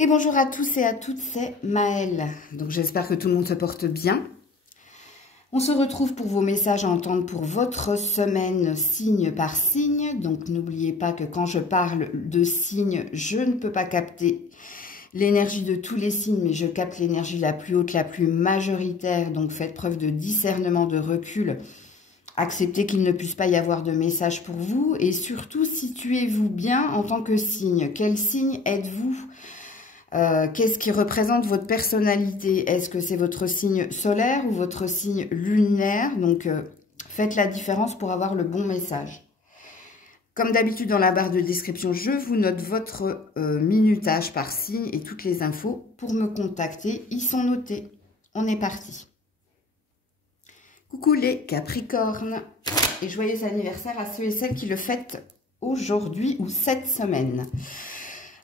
Et bonjour à tous et à toutes, c'est Maëlle. Donc j'espère que tout le monde se porte bien. On se retrouve pour vos messages à entendre pour votre semaine signe par signe. Donc n'oubliez pas que quand je parle de signes, je ne peux pas capter l'énergie de tous les signes, mais je capte l'énergie la plus haute, la plus majoritaire. Donc faites preuve de discernement, de recul. Acceptez qu'il ne puisse pas y avoir de message pour vous. Et surtout, situez-vous bien en tant que signe. Quel signe êtes-vous ? Qu'est-ce qui représente votre personnalité? Est-ce que c'est votre signe solaire ou votre signe lunaire? Donc, faites la différence pour avoir le bon message. Comme d'habitude, dans la barre de description, je vous note votre minutage par signe et toutes les infos pour me contacter. Ils sont notés. On est parti. Coucou les Capricornes et joyeux anniversaire à ceux et celles qui le fêtent aujourd'hui ou cette semaine.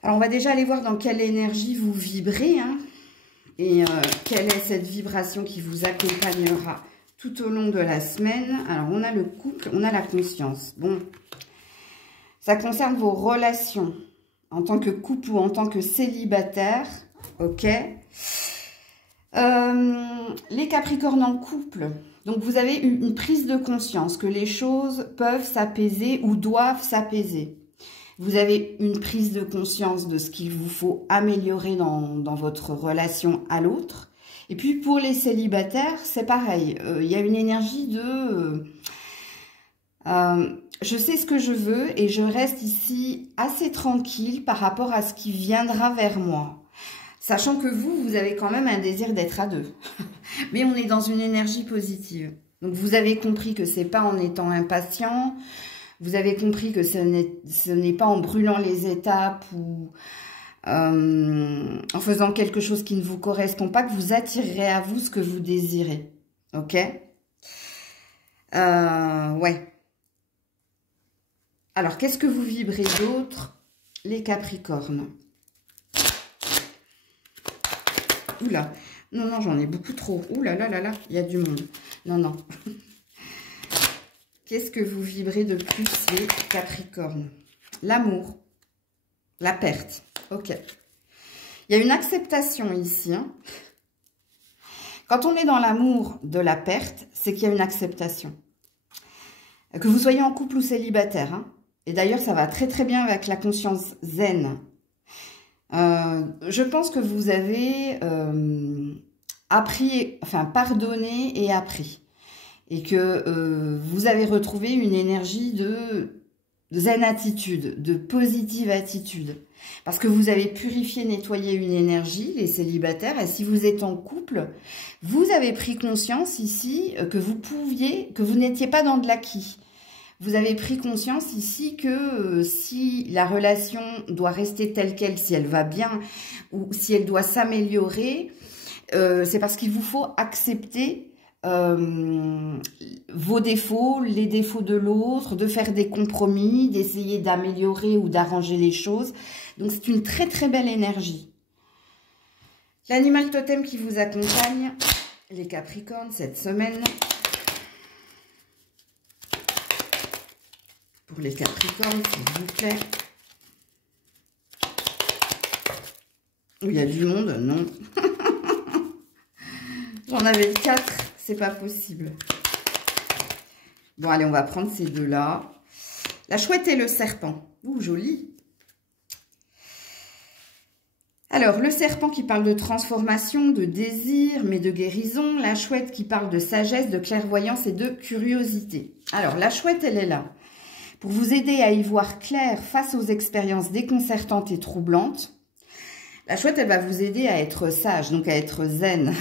Alors, on va déjà aller voir dans quelle énergie vous vibrez, hein, et quelle est cette vibration qui vous accompagnera tout au long de la semaine. Alors, on a le couple, on a la conscience. Bon, ça concerne vos relations en tant que couple ou en tant que célibataire, ok. Les Capricornes en couple, donc vous avez une prise de conscience que les choses peuvent s'apaiser ou doivent s'apaiser. Vous avez une prise de conscience de ce qu'il vous faut améliorer dans votre relation à l'autre. Et puis pour les célibataires, c'est pareil. Il y a une énergie de je sais ce que je veux et je reste ici assez tranquille par rapport à ce qui viendra vers moi. Sachant que vous avez quand même un désir d'être à deux. Mais on est dans une énergie positive. Donc vous avez compris que c'est pas en étant impatient. Vous avez compris que ce n'est pas en brûlant les étapes ou en faisant quelque chose qui ne vous correspond pas que vous attirerez à vous ce que vous désirez. Ok? Ouais. Alors, qu'est-ce que vous vibrez d'autre, les Capricornes? Oula. Non, non, j'en ai beaucoup trop. Oula, là, là, là, il y a du monde. Non, non. Qu'est-ce que vous vibrez de plus, les Capricornes? L'amour, la perte. Ok. Il y a une acceptation ici. Hein. Quand on est dans l'amour de la perte, c'est qu'il y a une acceptation. Que vous soyez en couple ou célibataire. Hein. Et d'ailleurs, ça va très très bien avec la conscience zen. Je pense que vous avez appris, enfin pardonné et appris. Et que vous avez retrouvé une énergie de zen attitude, de positive attitude. Parce que vous avez purifié, nettoyé une énergie, les célibataires. Et si vous êtes en couple, vous avez pris conscience ici que vous n'étiez pas dans de l'acquis. Vous avez pris conscience ici que si la relation doit rester telle qu'elle, si elle va bien, ou si elle doit s'améliorer, c'est parce qu'il vous faut accepter vos défauts, les défauts de l'autre, de faire des compromis, d'essayer d'améliorer ou d'arranger les choses. Donc c'est une très très belle énergie. L'animal totem qui vous accompagne, les Capricornes, cette semaine. Pour les Capricornes, s'il vous plaît. Il y a du monde, non. J'en avais 4. C'est pas possible. Bon, allez, on va prendre ces deux-là. La chouette et le serpent. Ouh, joli. Alors, le serpent qui parle de transformation, de désir, mais de guérison. La chouette qui parle de sagesse, de clairvoyance et de curiosité. Alors, la chouette, elle est là. Pour vous aider à y voir clair face aux expériences déconcertantes et troublantes. La chouette, elle va vous aider à être sage, donc à être zen,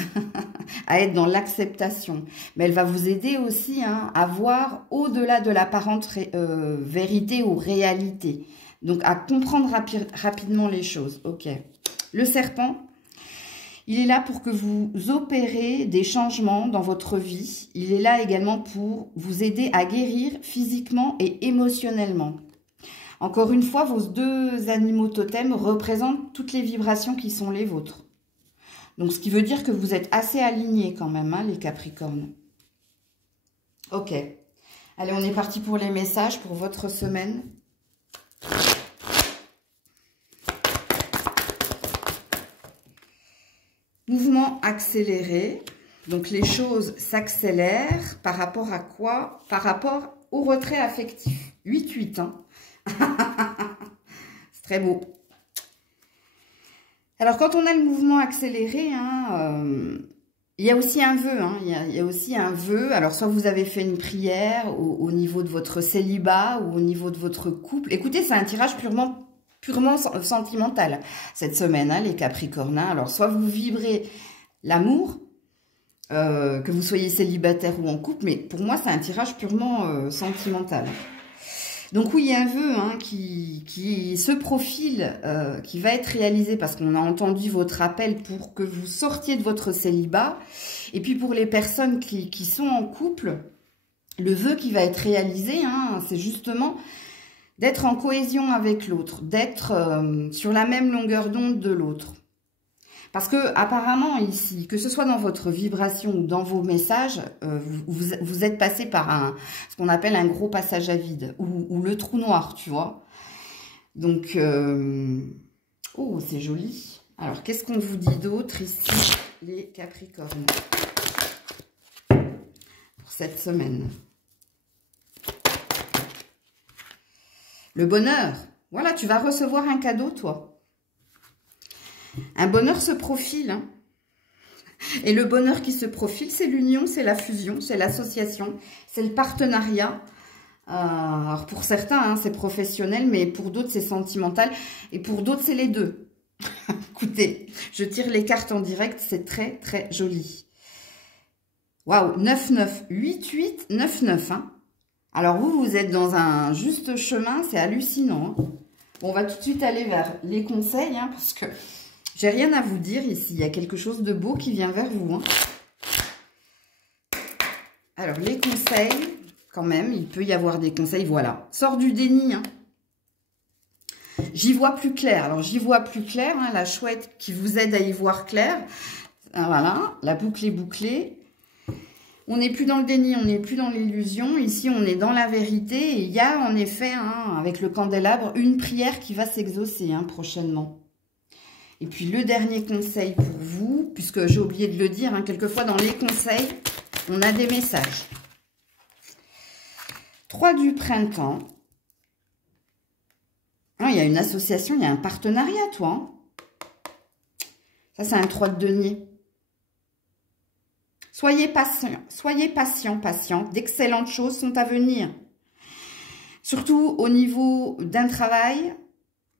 à être dans l'acceptation. Mais elle va vous aider aussi hein, à voir au-delà de l'apparente vérité ou réalité. Donc à comprendre rapidement les choses. Ok. Le serpent, il est là pour que vous opérez des changements dans votre vie. Il est là également pour vous aider à guérir physiquement et émotionnellement. Encore une fois, vos deux animaux totems représentent toutes les vibrations qui sont les vôtres. Donc, ce qui veut dire que vous êtes assez alignés quand même, hein, les Capricornes. Ok. Allez, on est parti pour les messages pour votre semaine. Mouvement accéléré. Donc, les choses s'accélèrent par rapport à quoi? Par rapport au retrait affectif. 8-8, hein. C'est très beau. Alors, quand on a le mouvement accéléré, hein, il y a aussi un vœu. Hein, il y a aussi un vœu. Alors, soit vous avez fait une prière au niveau de votre célibat ou au niveau de votre couple. Écoutez, c'est un tirage purement sentimental cette semaine, hein, les Capricornes. Hein. Alors, soit vous vibrez l'amour, que vous soyez célibataire ou en couple, mais pour moi, c'est un tirage purement sentimental. Donc oui, il y a un vœu hein, qui se profile, qui va être réalisé parce qu'on a entendu votre appel pour que vous sortiez de votre célibat. Et puis pour les personnes qui sont en couple, le vœu qui va être réalisé, hein, c'est justement d'être en cohésion avec l'autre, d'être sur la même longueur d'onde de l'autre. Parce que apparemment ici, que ce soit dans votre vibration ou dans vos messages, vous êtes passé par ce qu'on appelle un gros passage à vide ou le trou noir, tu vois. Donc, oh, c'est joli. Alors, qu'est-ce qu'on vous dit d'autre ici, les Capricornes, pour cette semaine? Le bonheur. Voilà, tu vas recevoir un cadeau, toi. Un bonheur se profile. Hein. Et le bonheur qui se profile, c'est l'union, c'est la fusion, c'est l'association, c'est le partenariat. Alors pour certains, hein, c'est professionnel, mais pour d'autres, c'est sentimental. Et pour d'autres, c'est les deux. Écoutez, je tire les cartes en direct, c'est très, très joli. Waouh, 9-9, 8-8, 9-9. Hein. Alors vous êtes dans un juste chemin, c'est hallucinant. Hein. Bon, on va tout de suite aller vers les conseils, hein, parce que j'ai rien à vous dire ici. Il y a quelque chose de beau qui vient vers vous. Hein. Alors, les conseils, quand même, il peut y avoir des conseils. Voilà, sort du déni. Hein. J'y vois plus clair. Alors, j'y vois plus clair. Hein, la chouette qui vous aide à y voir clair. Voilà, la boucle est bouclée. On n'est plus dans le déni, on n'est plus dans l'illusion. Ici, on est dans la vérité. Et il y a, en effet, hein, avec le candélabre, une prière qui va s'exaucer hein, prochainement. Et puis, le dernier conseil pour vous, puisque j'ai oublié de le dire, hein, quelquefois dans les conseils, on a des messages. 3 du printemps. Ah, il y a une association, il y a un partenariat, toi. Hein. Ça, c'est un 3 de denier. Soyez patient, patiente. D'excellentes choses sont à venir. Surtout au niveau d'un travail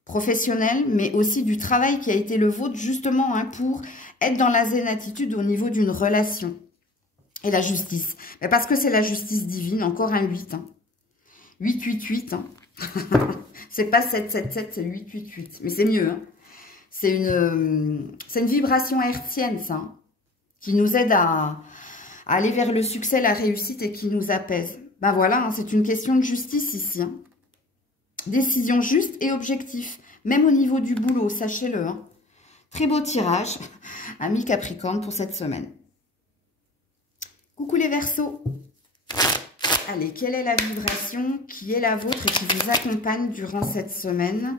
professionnel, mais aussi du travail qui a été le vôtre justement hein, pour être dans la zen attitude au niveau d'une relation. Et la justice. Mais parce que c'est la justice divine, encore un 8. Hein. 8-8-8. Hein. C'est pas 7-7-7, c'est 8-8-8. Mais c'est mieux. Hein. C'est une vibration hertzienne, ça. Hein, qui nous aide à aller vers le succès, la réussite et qui nous apaise. Ben voilà, hein, c'est une question de justice ici. Hein. Décision juste et objectif, même au niveau du boulot, sachez-le. Hein. Très beau tirage, amis Capricorne, pour cette semaine. Coucou les Verseaux. Allez, quelle est la vibration qui est la vôtre et qui vous accompagne durant cette semaine?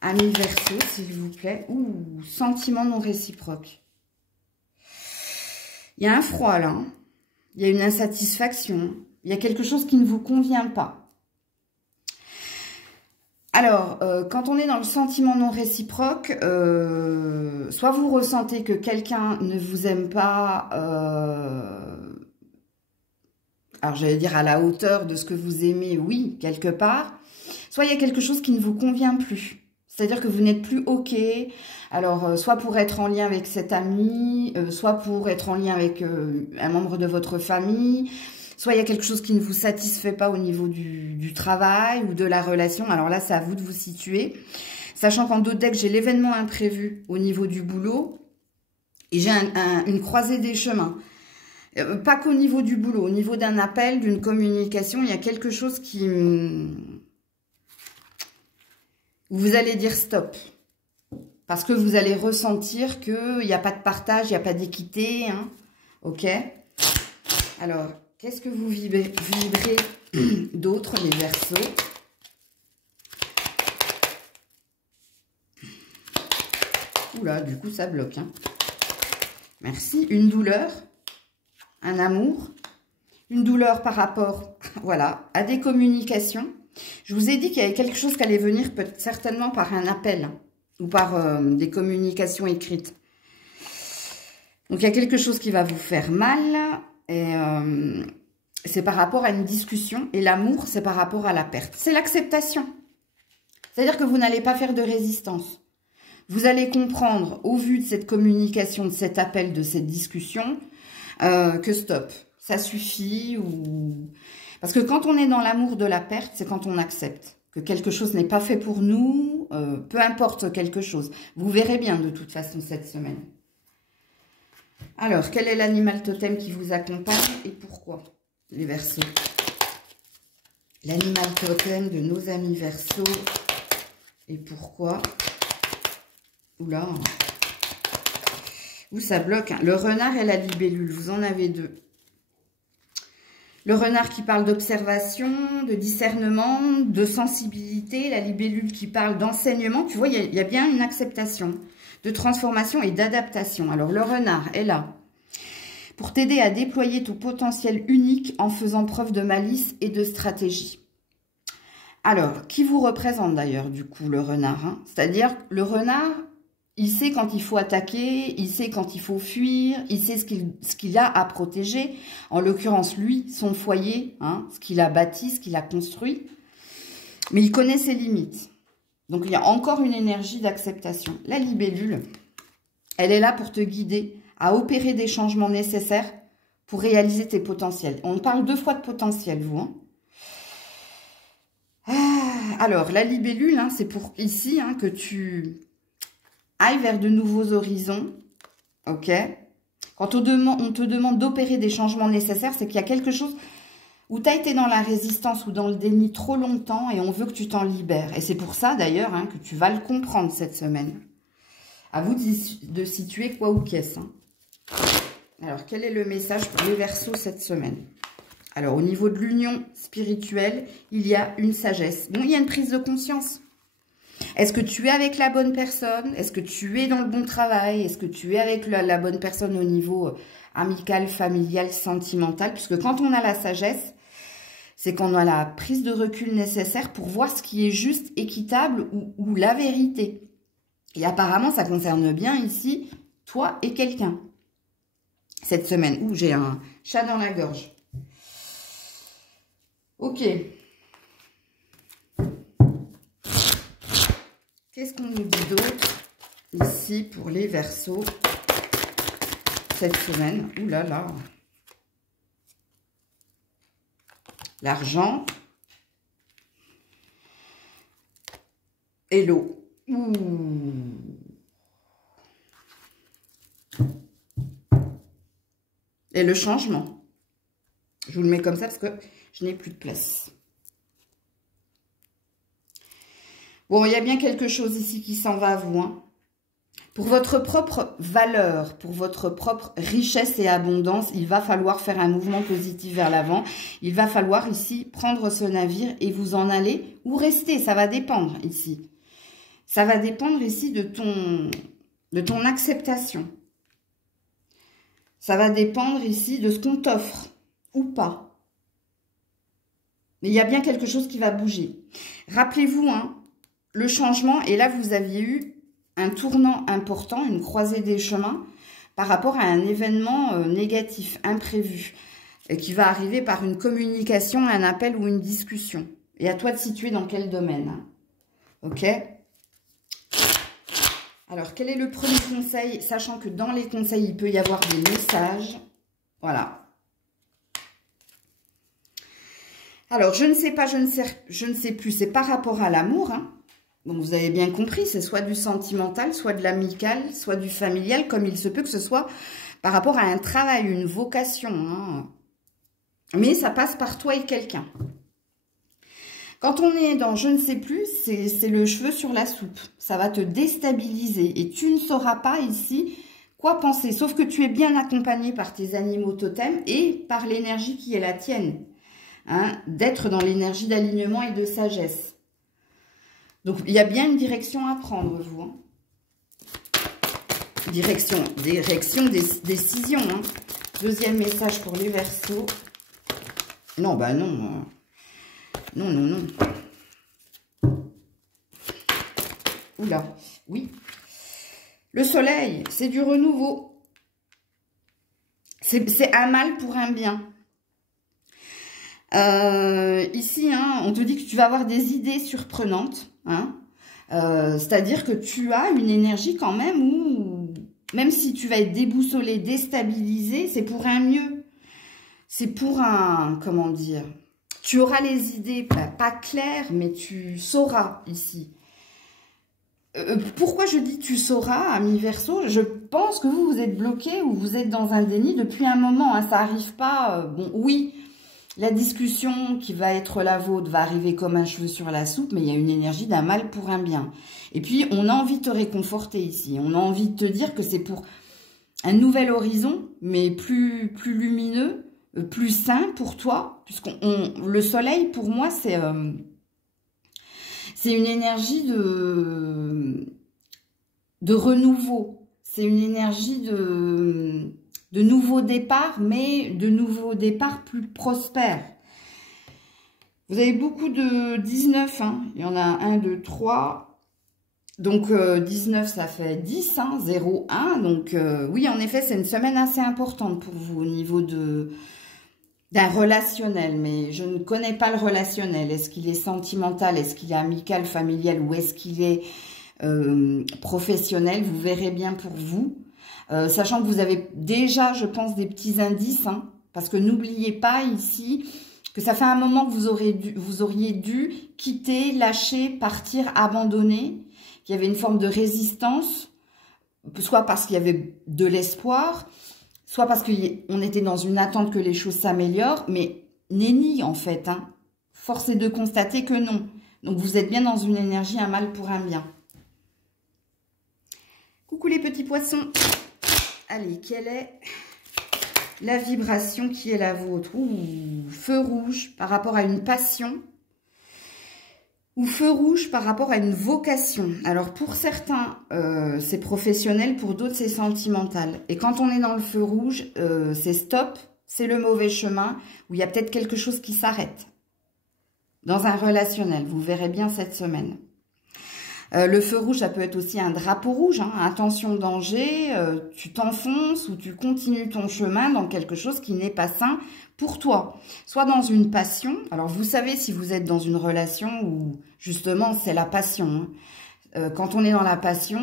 Amis Verseaux, s'il vous plaît. Ouh, sentiment non réciproque. Il y a un froid là. Hein. Il y a une insatisfaction. Il y a quelque chose qui ne vous convient pas. Alors, quand on est dans le sentiment non réciproque, soit vous ressentez que quelqu'un ne vous aime pas, alors j'allais dire à la hauteur de ce que vous aimez, oui, quelque part, soit il y a quelque chose qui ne vous convient plus. C'est-à-dire que vous n'êtes plus OK, alors soit pour être en lien avec cet ami, soit pour être en lien avec un membre de votre famille, soit il y a quelque chose qui ne vous satisfait pas au niveau du travail ou de la relation. Alors là, c'est à vous de vous situer. Sachant qu'en dos de deck, j'ai l'événement imprévu au niveau du boulot. Et j'ai une croisée des chemins. Pas qu'au niveau du boulot, au niveau d'un appel, d'une communication, il y a quelque chose qui... Vous allez dire stop. Parce que vous allez ressentir qu'il n'y a pas de partage, il n'y a pas d'équité. Hein, ok? Alors... Qu'est-ce que vous vibrez d'autres, les Verseaux? Oula, du coup, ça bloque. Hein. Merci. Une douleur, un amour, une douleur par rapport, voilà, à des communications. Je vous ai dit qu'il y avait quelque chose qui allait venir certainement par un appel ou par des communications écrites. Donc, il y a quelque chose qui va vous faire mal et c'est par rapport à une discussion. Et l'amour, c'est par rapport à la perte. C'est l'acceptation. C'est-à-dire que vous n'allez pas faire de résistance. Vous allez comprendre, au vu de cette communication, de cet appel, de cette discussion, que stop, ça suffit. Ou... Parce que quand on est dans l'amour de la perte, c'est quand on accepte que quelque chose n'est pas fait pour nous, peu importe quelque chose. Vous verrez bien de toute façon cette semaine. Alors, quel est l'animal totem qui vous accompagne et pourquoi, les Verseaux? L'animal totem de nos amis Verseaux et pourquoi? Oula, où ça bloque, hein. Le renard et la libellule, vous en avez deux. Le renard qui parle d'observation, de discernement, de sensibilité. La libellule qui parle d'enseignement. Tu vois, il y a bien une acceptation, de transformation et d'adaptation. Alors, le renard est là pour t'aider à déployer ton potentiel unique en faisant preuve de malice et de stratégie. Alors, qui vous représente d'ailleurs, du coup, le renard, hein? C'est-à-dire, le renard, il sait quand il faut attaquer, il sait quand il faut fuir, il sait ce qu'il a à protéger. En l'occurrence, lui, son foyer, hein, ce qu'il a bâti, ce qu'il a construit. Mais il connaît ses limites. Donc, il y a encore une énergie d'acceptation. La libellule, elle est là pour te guider à opérer des changements nécessaires pour réaliser tes potentiels. On parle 2 fois de potentiel, vous, hein. Alors, la libellule, hein, c'est pour ici hein, que tu aille vers de nouveaux horizons, ok? Quand on te demande d'opérer des changements nécessaires, c'est qu'il y a quelque chose où tu as été dans la résistance ou dans le déni trop longtemps et on veut que tu t'en libères. Et c'est pour ça, d'ailleurs, hein, que tu vas le comprendre cette semaine. À vous de situer quoi ou qu'est-ce. Hein. Alors, quel est le message pour les Verseaux cette semaine? Alors, au niveau de l'union spirituelle, il y a une sagesse. Bon, il y a une prise de conscience. Est-ce que tu es avec la bonne personne? Est-ce que tu es dans le bon travail? Est-ce que tu es avec la bonne personne au niveau amical, familial, sentimental? Puisque quand on a la sagesse, c'est qu'on a la prise de recul nécessaire pour voir ce qui est juste, équitable ou la vérité. Et apparemment, ça concerne bien ici toi et quelqu'un. Cette semaine, où j'ai un chat dans la gorge. Ok. Qu'est-ce qu'on nous dit d'autre ici pour les Verseaux cette semaine? Ouh là là. L'argent et l'eau. Et le changement. Je vous le mets comme ça parce que je n'ai plus de place. Bon, il y a bien quelque chose ici qui s'en va à vous. Hein. Pour votre propre valeur, pour votre propre richesse et abondance, il va falloir faire un mouvement positif vers l'avant. Il va falloir ici prendre ce navire et vous en aller ou rester. Ça va dépendre ici. Ça va dépendre ici de ton acceptation. Ça va dépendre ici de ce qu'on t'offre ou pas. Mais il y a bien quelque chose qui va bouger. Rappelez-vous, hein, le changement, et là vous aviez eu un tournant important, une croisée des chemins par rapport à un événement négatif, imprévu, et qui va arriver par une communication, un appel ou une discussion. Et à toi de situer dans quel domaine. Hein. Ok ? Alors, quel est le premier conseil? Sachant que dans les conseils, il peut y avoir des messages. Voilà. Alors, je ne sais pas, je ne sais plus. C'est par rapport à l'amour. Hein. Donc, vous avez bien compris, c'est soit du sentimental, soit de l'amical, soit du familial, comme il se peut que ce soit par rapport à un travail, une vocation. Hein. Mais ça passe par toi et quelqu'un. Quand on est dans je ne sais plus, c'est le cheveu sur la soupe. Ça va te déstabiliser et tu ne sauras pas ici quoi penser. Sauf que tu es bien accompagné par tes animaux totems et par l'énergie qui est la tienne. Hein, d'être dans l'énergie d'alignement et de sagesse. Donc, il y a bien une direction à prendre, vous. Hein. Direction, décision. Hein. Deuxième message pour les Verseaux. Non, bah non. Non, non, non. Oula, oui. Le soleil, c'est du renouveau. C'est un mal pour un bien. Ici, hein, on te dit que tu vas avoir des idées surprenantes. Hein. C'est-à-dire que tu as une énergie quand même où, même si tu vas être déboussolé, déstabilisé, c'est pour un mieux. C'est pour un, comment dire, tu auras les idées, pas claires, mais tu sauras ici. Pourquoi je dis tu sauras, ami Verseau? Je pense que vous êtes bloqué ou vous êtes dans un déni depuis un moment. Hein, ça n'arrive pas. Bon, oui, la discussion qui va être la vôtre va arriver comme un cheveu sur la soupe, mais il y a une énergie d'un mal pour un bien. Et puis, on a envie de te réconforter ici. On a envie de te dire que c'est pour un nouvel horizon, mais plus lumineux, plus sain pour toi, puisque le soleil, pour moi, c'est une énergie de renouveau. C'est une énergie de nouveau départ, mais de nouveau départ plus prospère. Vous avez beaucoup de 19, hein. Il y en a 1, 2, 3. Donc 19, ça fait 10, hein, 0, 1. Donc oui, en effet, c'est une semaine assez importante pour vous au niveau d'un relationnel. Mais je ne connais pas le relationnel. Est-ce qu'il est sentimental? Est-ce qu'il est amical, familial? Ou est-ce qu'il est professionnel? Vous verrez bien pour vous. Sachant que vous avez déjà, je pense, des petits indices. Hein, parce que n'oubliez pas ici que ça fait un moment que vous auriez dû quitter, lâcher, partir, abandonner. Qu'il y avait une forme de résistance, soit parce qu'il y avait de l'espoir, soit parce qu'on était dans une attente que les choses s'améliorent, mais nenni en fait. Hein. Force est de constater que non. Donc vous êtes bien dans une énergie, un mal pour un bien. Coucou les petits poissons. Allez, quelle est la vibration qui est la vôtre? Ouh, feu rouge par rapport à une passion. Ou feu rouge par rapport à une vocation. Alors pour certains, c'est professionnel, pour d'autres, c'est sentimental. Et quand on est dans le feu rouge, c'est stop, c'est le mauvais chemin, où il y a peut-être quelque chose qui s'arrête. Dans un relationnel, vous verrez bien cette semaine. Le feu rouge, ça peut être aussi un drapeau rouge, hein, attention danger, tu t'enfonces ou tu continues ton chemin dans quelque chose qui n'est pas sain pour toi. Soit dans une passion, alors vous savez si vous êtes dans une relation où justement c'est la passion. Hein. Quand on est dans la passion,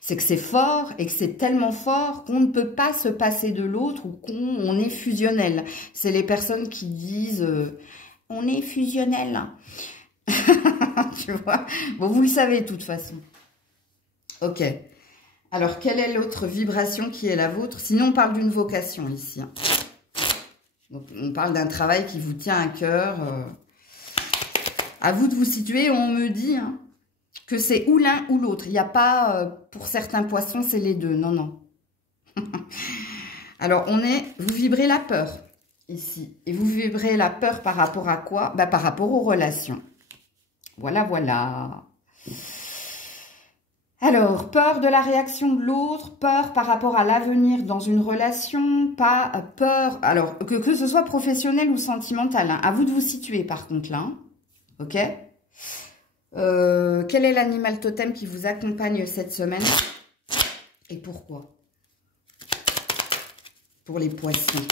c'est que c'est fort et que c'est tellement fort qu'on ne peut pas se passer de l'autre ou qu'on est fusionnel. C'est les personnes qui disent on est fusionnel. Tu vois, bon, vous le savez de toute façon. Ok. Alors, quelle est l'autre vibration qui est la vôtre? Sinon, on parle d'une vocation ici. Hein. Donc, on parle d'un travail qui vous tient à cœur. À vous de vous situer. On me dit hein, que c'est ou l'un ou l'autre. Il n'y a pas, pour certains poissons, c'est les deux. Non, non. Alors, vous vibrez la peur ici. Et vous vibrez la peur par rapport à quoi? Bah, par rapport aux relations. Voilà, voilà. Alors, peur de la réaction de l'autre, peur par rapport à l'avenir dans une relation, pas peur, alors que ce soit professionnel ou sentimental. Hein, à vous de vous situer par contre là. Hein, ok. Quel est l'animal totem qui vous accompagne cette semaine? Et pourquoi? Pour les poissons.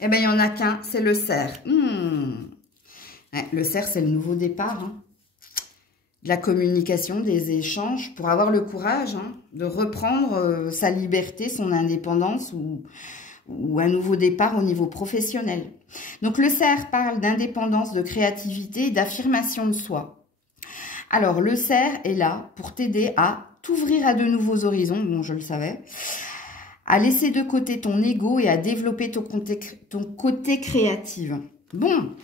Eh bien, il n'y en a qu'un, c'est le cerf. Ouais, le cerf, c'est le nouveau départ. Hein. De la communication, des échanges, pour avoir le courage hein, de reprendre sa liberté, son indépendance ou un nouveau départ au niveau professionnel. Donc, le cerf parle d'indépendance, de créativité et d'affirmation de soi. Alors, le cerf est là pour t'aider à t'ouvrir à de nouveaux horizons. Bon, je le savais. À laisser de côté ton ego et à développer ton côté créatif. Bon,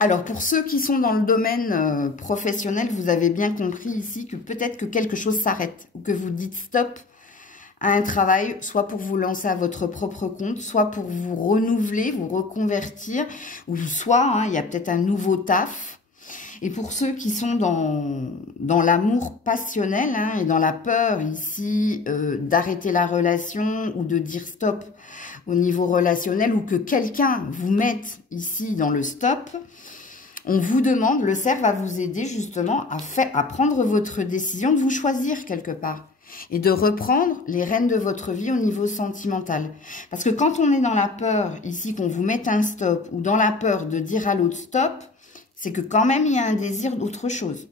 alors pour ceux qui sont dans le domaine professionnel, vous avez bien compris ici que peut-être que quelque chose s'arrête ou que vous dites stop à un travail, soit pour vous lancer à votre propre compte, soit pour vous renouveler, vous reconvertir, ou soit hein, il y a peut-être un nouveau taf. Et pour ceux qui sont dans l'amour passionnel hein, et dans la peur ici d'arrêter la relation ou de dire stop au niveau relationnel ou que quelqu'un vous mette ici dans le stop, on vous demande, le cerf va vous aider justement à prendre votre décision de vous choisir quelque part et de reprendre les rênes de votre vie au niveau sentimental. Parce que quand on est dans la peur ici qu'on vous mette un stop ou dans la peur de dire à l'autre stop, c'est que quand même il y a un désir d'autre chose.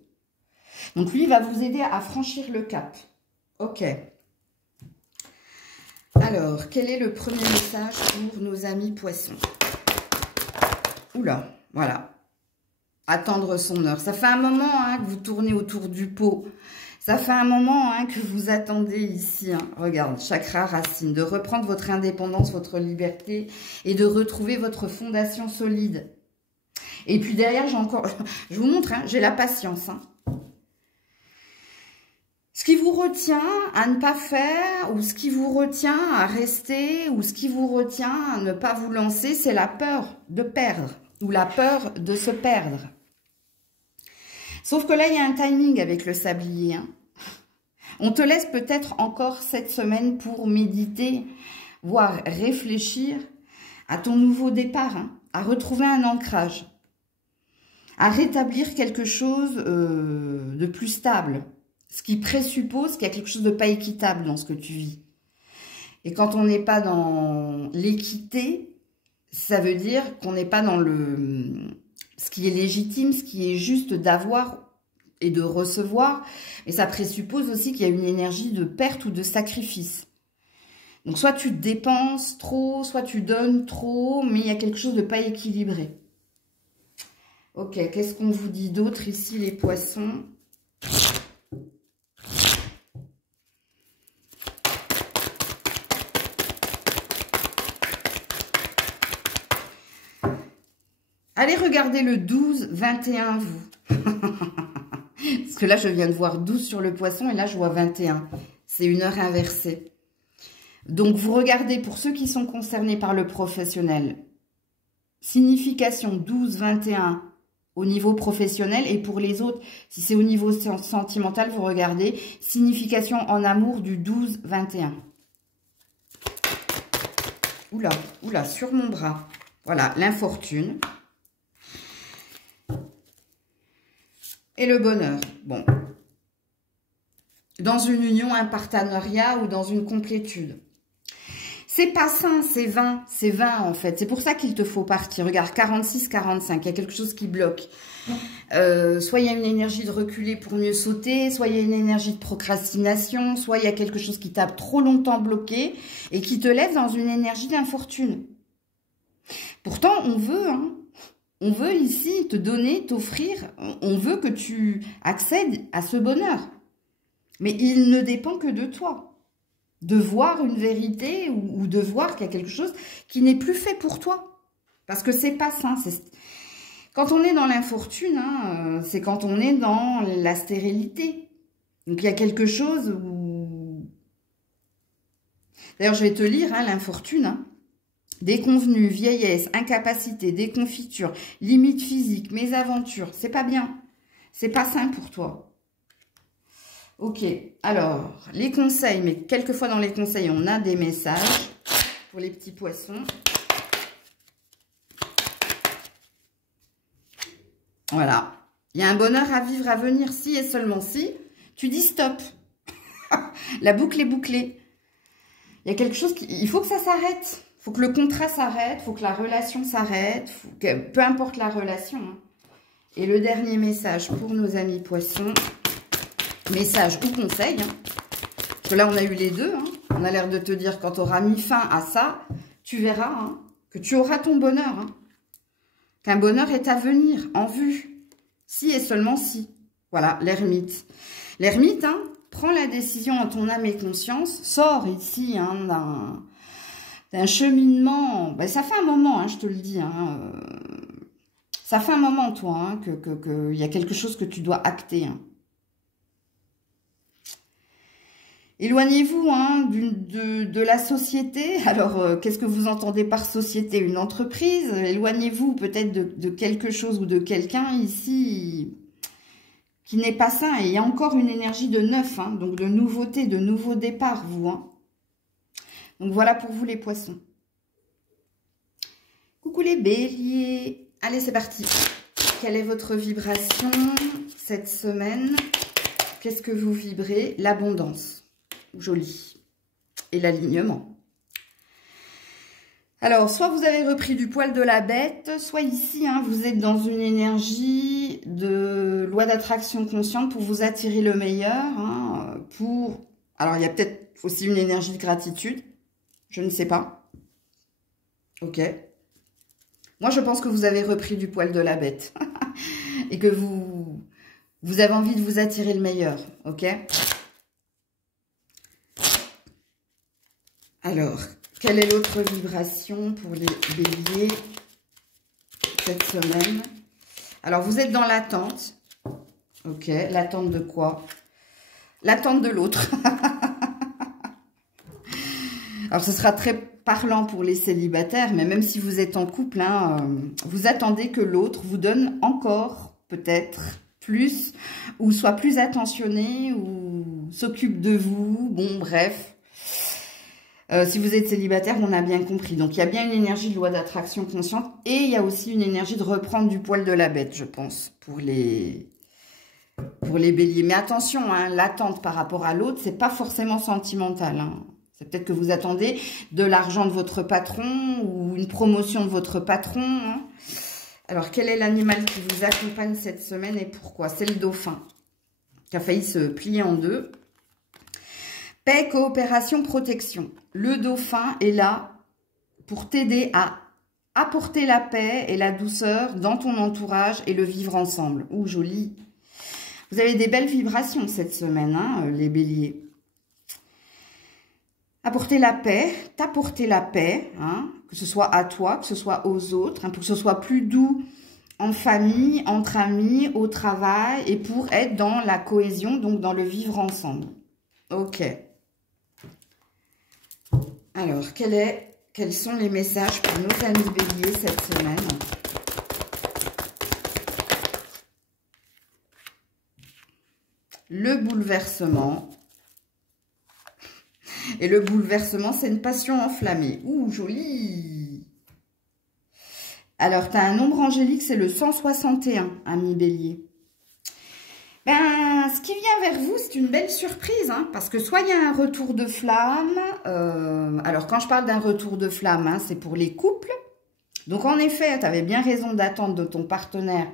Donc lui, il va vous aider à franchir le cap. Ok. Alors, quel est le premier message pour nos amis poissons? Oula, voilà. Attendre son heure. Ça fait un moment hein, que vous tournez autour du pot. Ça fait un moment hein, que vous attendez ici. Hein. Regarde, chakra racine. De reprendre votre indépendance, votre liberté et de retrouver votre fondation solide. Et puis derrière, j'ai encore... Je vous montre, hein, j'ai la patience. Hein. Ce qui vous retient à ne pas faire, ou ce qui vous retient à rester, ou ce qui vous retient à ne pas vous lancer, c'est la peur de perdre, ou la peur de se perdre. Sauf que là, il y a un timing avec le sablier. Hein. On te laisse peut-être encore cette semaine pour méditer, voire réfléchir à ton nouveau départ, hein, à retrouver un ancrage, à rétablir quelque chose de plus stable. Ce qui présuppose qu'il y a quelque chose de pas équitable dans ce que tu vis. Et quand on n'est pas dans l'équité, ça veut dire qu'on n'est pas dans ce qui est légitime, ce qui est juste d'avoir et de recevoir. Et ça présuppose aussi qu'il y a une énergie de perte ou de sacrifice. Donc soit tu dépenses trop, soit tu donnes trop, mais il y a quelque chose de pas équilibré. Ok, qu'est-ce qu'on vous dit d'autre ici les poissons ? Allez regarder le 12-21, vous. Parce que là, je viens de voir 12 sur le poisson et là, je vois 21. C'est une heure inversée. Donc, vous regardez, pour ceux qui sont concernés par le professionnel, signification 12-21 au niveau professionnel. Et pour les autres, si c'est au niveau sentimental, vous regardez signification en amour du 12-21. Oula, oula, sur mon bras. Voilà, l'infortune. Et le bonheur. Bon. Dans une union, un partenariat ou dans une complétude. C'est pas sain, c'est vain. C'est vain, en fait. C'est pour ça qu'il te faut partir. Regarde, 46, 45. Il y a quelque chose qui bloque. Soit il y a une énergie de reculer pour mieux sauter, soit il y a une énergie de procrastination, soit il y a quelque chose qui t'a trop longtemps bloqué et qui te lève dans une énergie d'infortune. Pourtant, on veut, hein. On veut ici te donner, t'offrir, on veut que tu accèdes à ce bonheur. Mais il ne dépend que de toi. De voir une vérité ou de voir qu'il y a quelque chose qui n'est plus fait pour toi. Parce que c'est pas sain. Quand on est dans l'infortune, hein, c'est quand on est dans la stérilité. Donc il y a quelque chose où... D'ailleurs, je vais te lire hein, l'infortune, hein. Déconvenus, vieillesse, incapacité, déconfiture, limite physique, mésaventures, c'est pas bien. C'est pas sain pour toi. Ok, alors, les conseils, mais quelquefois dans les conseils, on a des messages pour les petits poissons. Voilà. Il y a un bonheur à vivre, à venir, si et seulement si tu dis stop. La boucle est bouclée. Il y a quelque chose qui... Il faut que ça s'arrête. Il faut que le contrat s'arrête, il faut que la relation s'arrête, peu importe la relation. Hein. Et le dernier message pour nos amis poissons, message ou conseil, hein. Parce que là on a eu les deux, hein. On a l'air de te dire quand tu auras mis fin à ça, tu verras hein, que tu auras ton bonheur. Hein. Qu'un bonheur est à venir, en vue, si et seulement si. Voilà, l'ermite. L'ermite, hein, prends la décision en ton âme et conscience, sors ici hein, d'un cheminement, ben, ça fait un moment, hein, je te le dis, hein, ça fait un moment, toi, hein, qu'il y a quelque chose que tu dois acter. Hein. Éloignez-vous hein, de la société. Alors, qu'est-ce que vous entendez par société? Une entreprise? Éloignez-vous peut-être de quelque chose ou de quelqu'un ici. qui n'est pas sain. Et il y a encore une énergie de neuf, hein, donc de nouveauté, de nouveau départ, vous. Hein. Donc voilà pour vous les poissons. Coucou les béliers. Allez, c'est parti. Quelle est votre vibration cette semaine? Qu'est-ce que vous vibrez? L'abondance. Joli. Et l'alignement. Alors, soit vous avez repris du poil de la bête, soit ici, hein, vous êtes dans une énergie de loi d'attraction consciente pour vous attirer le meilleur. Hein, alors, il y a peut-être aussi une énergie de gratitude. Je ne sais pas. Ok. Moi, je pense que vous avez repris du poil de la bête. Et que vous avez envie de vous attirer le meilleur. Ok. Alors, quelle est l'autre vibration pour les béliers cette semaine? Alors, vous êtes dans l'attente. Ok, l'attente de quoi? L'attente de l'autre. Alors, ce sera très parlant pour les célibataires, mais même si vous êtes en couple, hein, vous attendez que l'autre vous donne encore, peut-être, plus, ou soit plus attentionné, ou s'occupe de vous. Bon, bref. Si vous êtes célibataire, on a bien compris. Donc, il y a bien une énergie de loi d'attraction consciente et il y a aussi une énergie de reprendre du poil de la bête, je pense, pour les béliers. Mais attention, hein, l'attente par rapport à l'autre, c'est pas forcément sentimental. Hein. C'est peut-être que vous attendez de l'argent de votre patron ou une promotion de votre patron. Hein. Alors, quel est l'animal qui vous accompagne cette semaine et pourquoi? C'est le dauphin, qui a failli se plier en deux. Paix, coopération, protection. Le dauphin est là pour t'aider à apporter la paix et la douceur dans ton entourage et le vivre ensemble. Ouh, joli. Vous avez des belles vibrations cette semaine, hein, les béliers. Apporter la paix, t'apporter la paix, hein, que ce soit à toi, que ce soit aux autres, hein, pour que ce soit plus doux en famille, entre amis, au travail et pour être dans la cohésion, donc dans le vivre ensemble. Ok. Alors, quels sont les messages pour nos amis béliers cette semaine? Le bouleversement. Et le bouleversement, c'est une passion enflammée. Ouh, joli! Alors, tu as un nombre angélique, c'est le 161, ami bélier. Ben, ce qui vient vers vous, c'est une belle surprise, hein, parce que soit il y a un retour de flamme, alors quand je parle d'un retour de flamme, hein, c'est pour les couples. Donc en effet, tu avais bien raison d'attendre de ton partenaire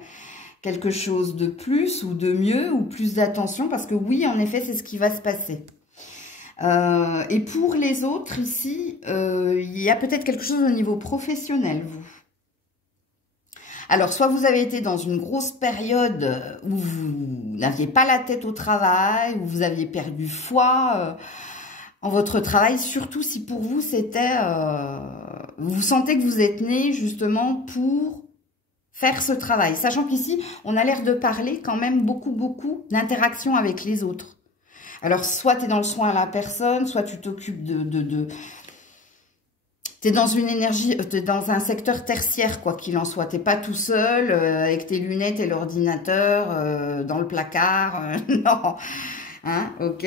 quelque chose de plus ou de mieux ou plus d'attention, parce que oui, en effet, c'est ce qui va se passer. Et pour les autres, ici, il y a peut-être quelque chose au niveau professionnel, vous. Alors, soit vous avez été dans une grosse période où vous n'aviez pas la tête au travail, où vous aviez perdu foi en votre travail, surtout si pour vous, c'était... vous sentez que vous êtes né justement pour faire ce travail. Sachant qu'ici, on a l'air de parler quand même beaucoup d'interaction avec les autres. Alors, soit tu es dans le soin à la personne, soit tu t'occupes T'es dans une énergie, t'es dans un secteur tertiaire, quoi qu'il en soit. T'es pas tout seul, avec tes lunettes et l'ordinateur, dans le placard. Non. Hein, ok.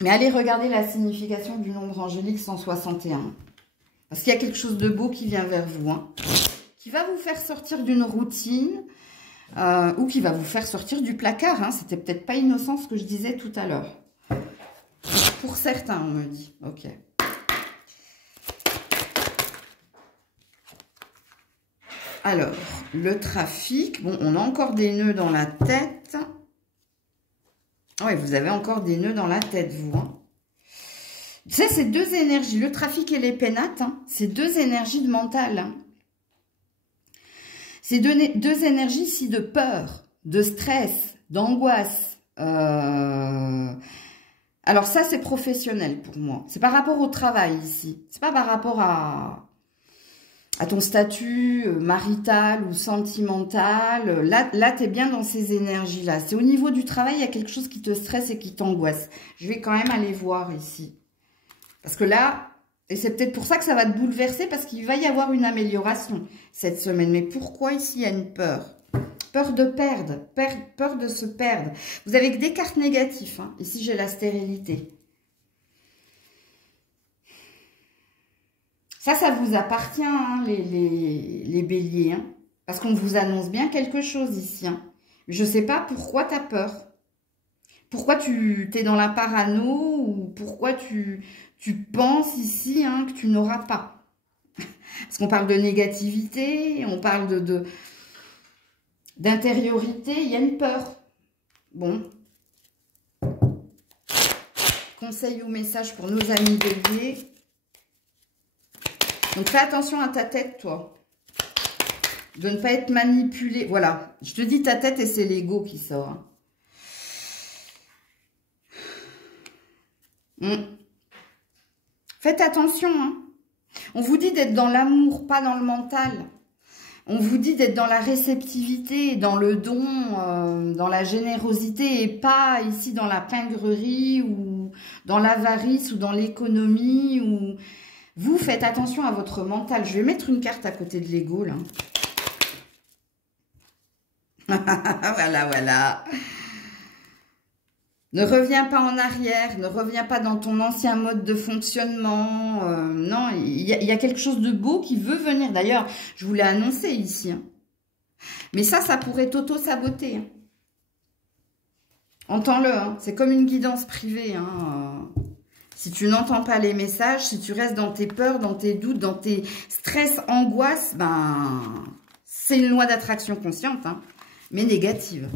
Mais allez regarder la signification du nombre angélique 161. Parce qu'il y a quelque chose de beau qui vient vers vous. Hein, qui va vous faire sortir d'une routine, ou qui va vous faire sortir du placard. Hein. C'était peut-être pas innocent ce que je disais tout à l'heure. Pour certains, on me dit. Ok. Alors, le trafic. Bon, on a encore des nœuds dans la tête. Oui, vous avez encore des nœuds dans la tête, vous. Hein. Tu sais, c'est deux énergies. Le trafic et les pénates, hein, c'est deux énergies de mental. Hein. C'est deux énergies ici de peur, de stress, d'angoisse. Alors ça, c'est professionnel pour moi. C'est par rapport au travail ici. C'est pas par rapport à ton statut marital ou sentimental. Là tu es bien dans ces énergies-là. C'est au niveau du travail, il y a quelque chose qui te stresse et qui t'angoisse. Je vais quand même aller voir ici. Parce que là, et c'est peut-être pour ça que ça va te bouleverser, parce qu'il va y avoir une amélioration cette semaine. Mais pourquoi ici il y a une peur? Peur de perdre, peur de se perdre. Vous avez que des cartes négatives. Hein. Ici, j'ai la stérilité. Ça vous appartient, hein, les béliers. Hein, parce qu'on vous annonce bien quelque chose ici. Hein. Je ne sais pas pourquoi tu as peur. Pourquoi tu es dans la parano ou pourquoi tu penses ici hein, que tu n'auras pas. Parce qu'on parle de négativité, on parle d'intériorité, il y a une peur. Bon. Conseil ou message pour nos amis béliers. Donc, fais attention à ta tête, toi. De ne pas être manipulé. Voilà. Je te dis ta tête et c'est l'ego qui sort. Faites attention. Hein. On vous dit d'être dans l'amour, pas dans le mental. On vous dit d'être dans la réceptivité, dans le don, dans la générosité et pas ici dans la pingrerie ou dans l'avarice ou dans l'économie ou... Vous faites attention à votre mental. Je vais mettre une carte à côté de l'ego, là. Voilà, voilà. Ne reviens pas en arrière. Ne reviens pas dans ton ancien mode de fonctionnement. Non, il y a quelque chose de beau qui veut venir. D'ailleurs, je vous l'ai annoncé ici. Hein. Mais ça pourrait t'auto-saboter. Hein. Entends-le. Hein. C'est comme une guidance privée. Hein. Si tu n'entends pas les messages, si tu restes dans tes peurs, dans tes doutes, dans tes stress, angoisses, ben, c'est une loi d'attraction consciente, hein, mais négative.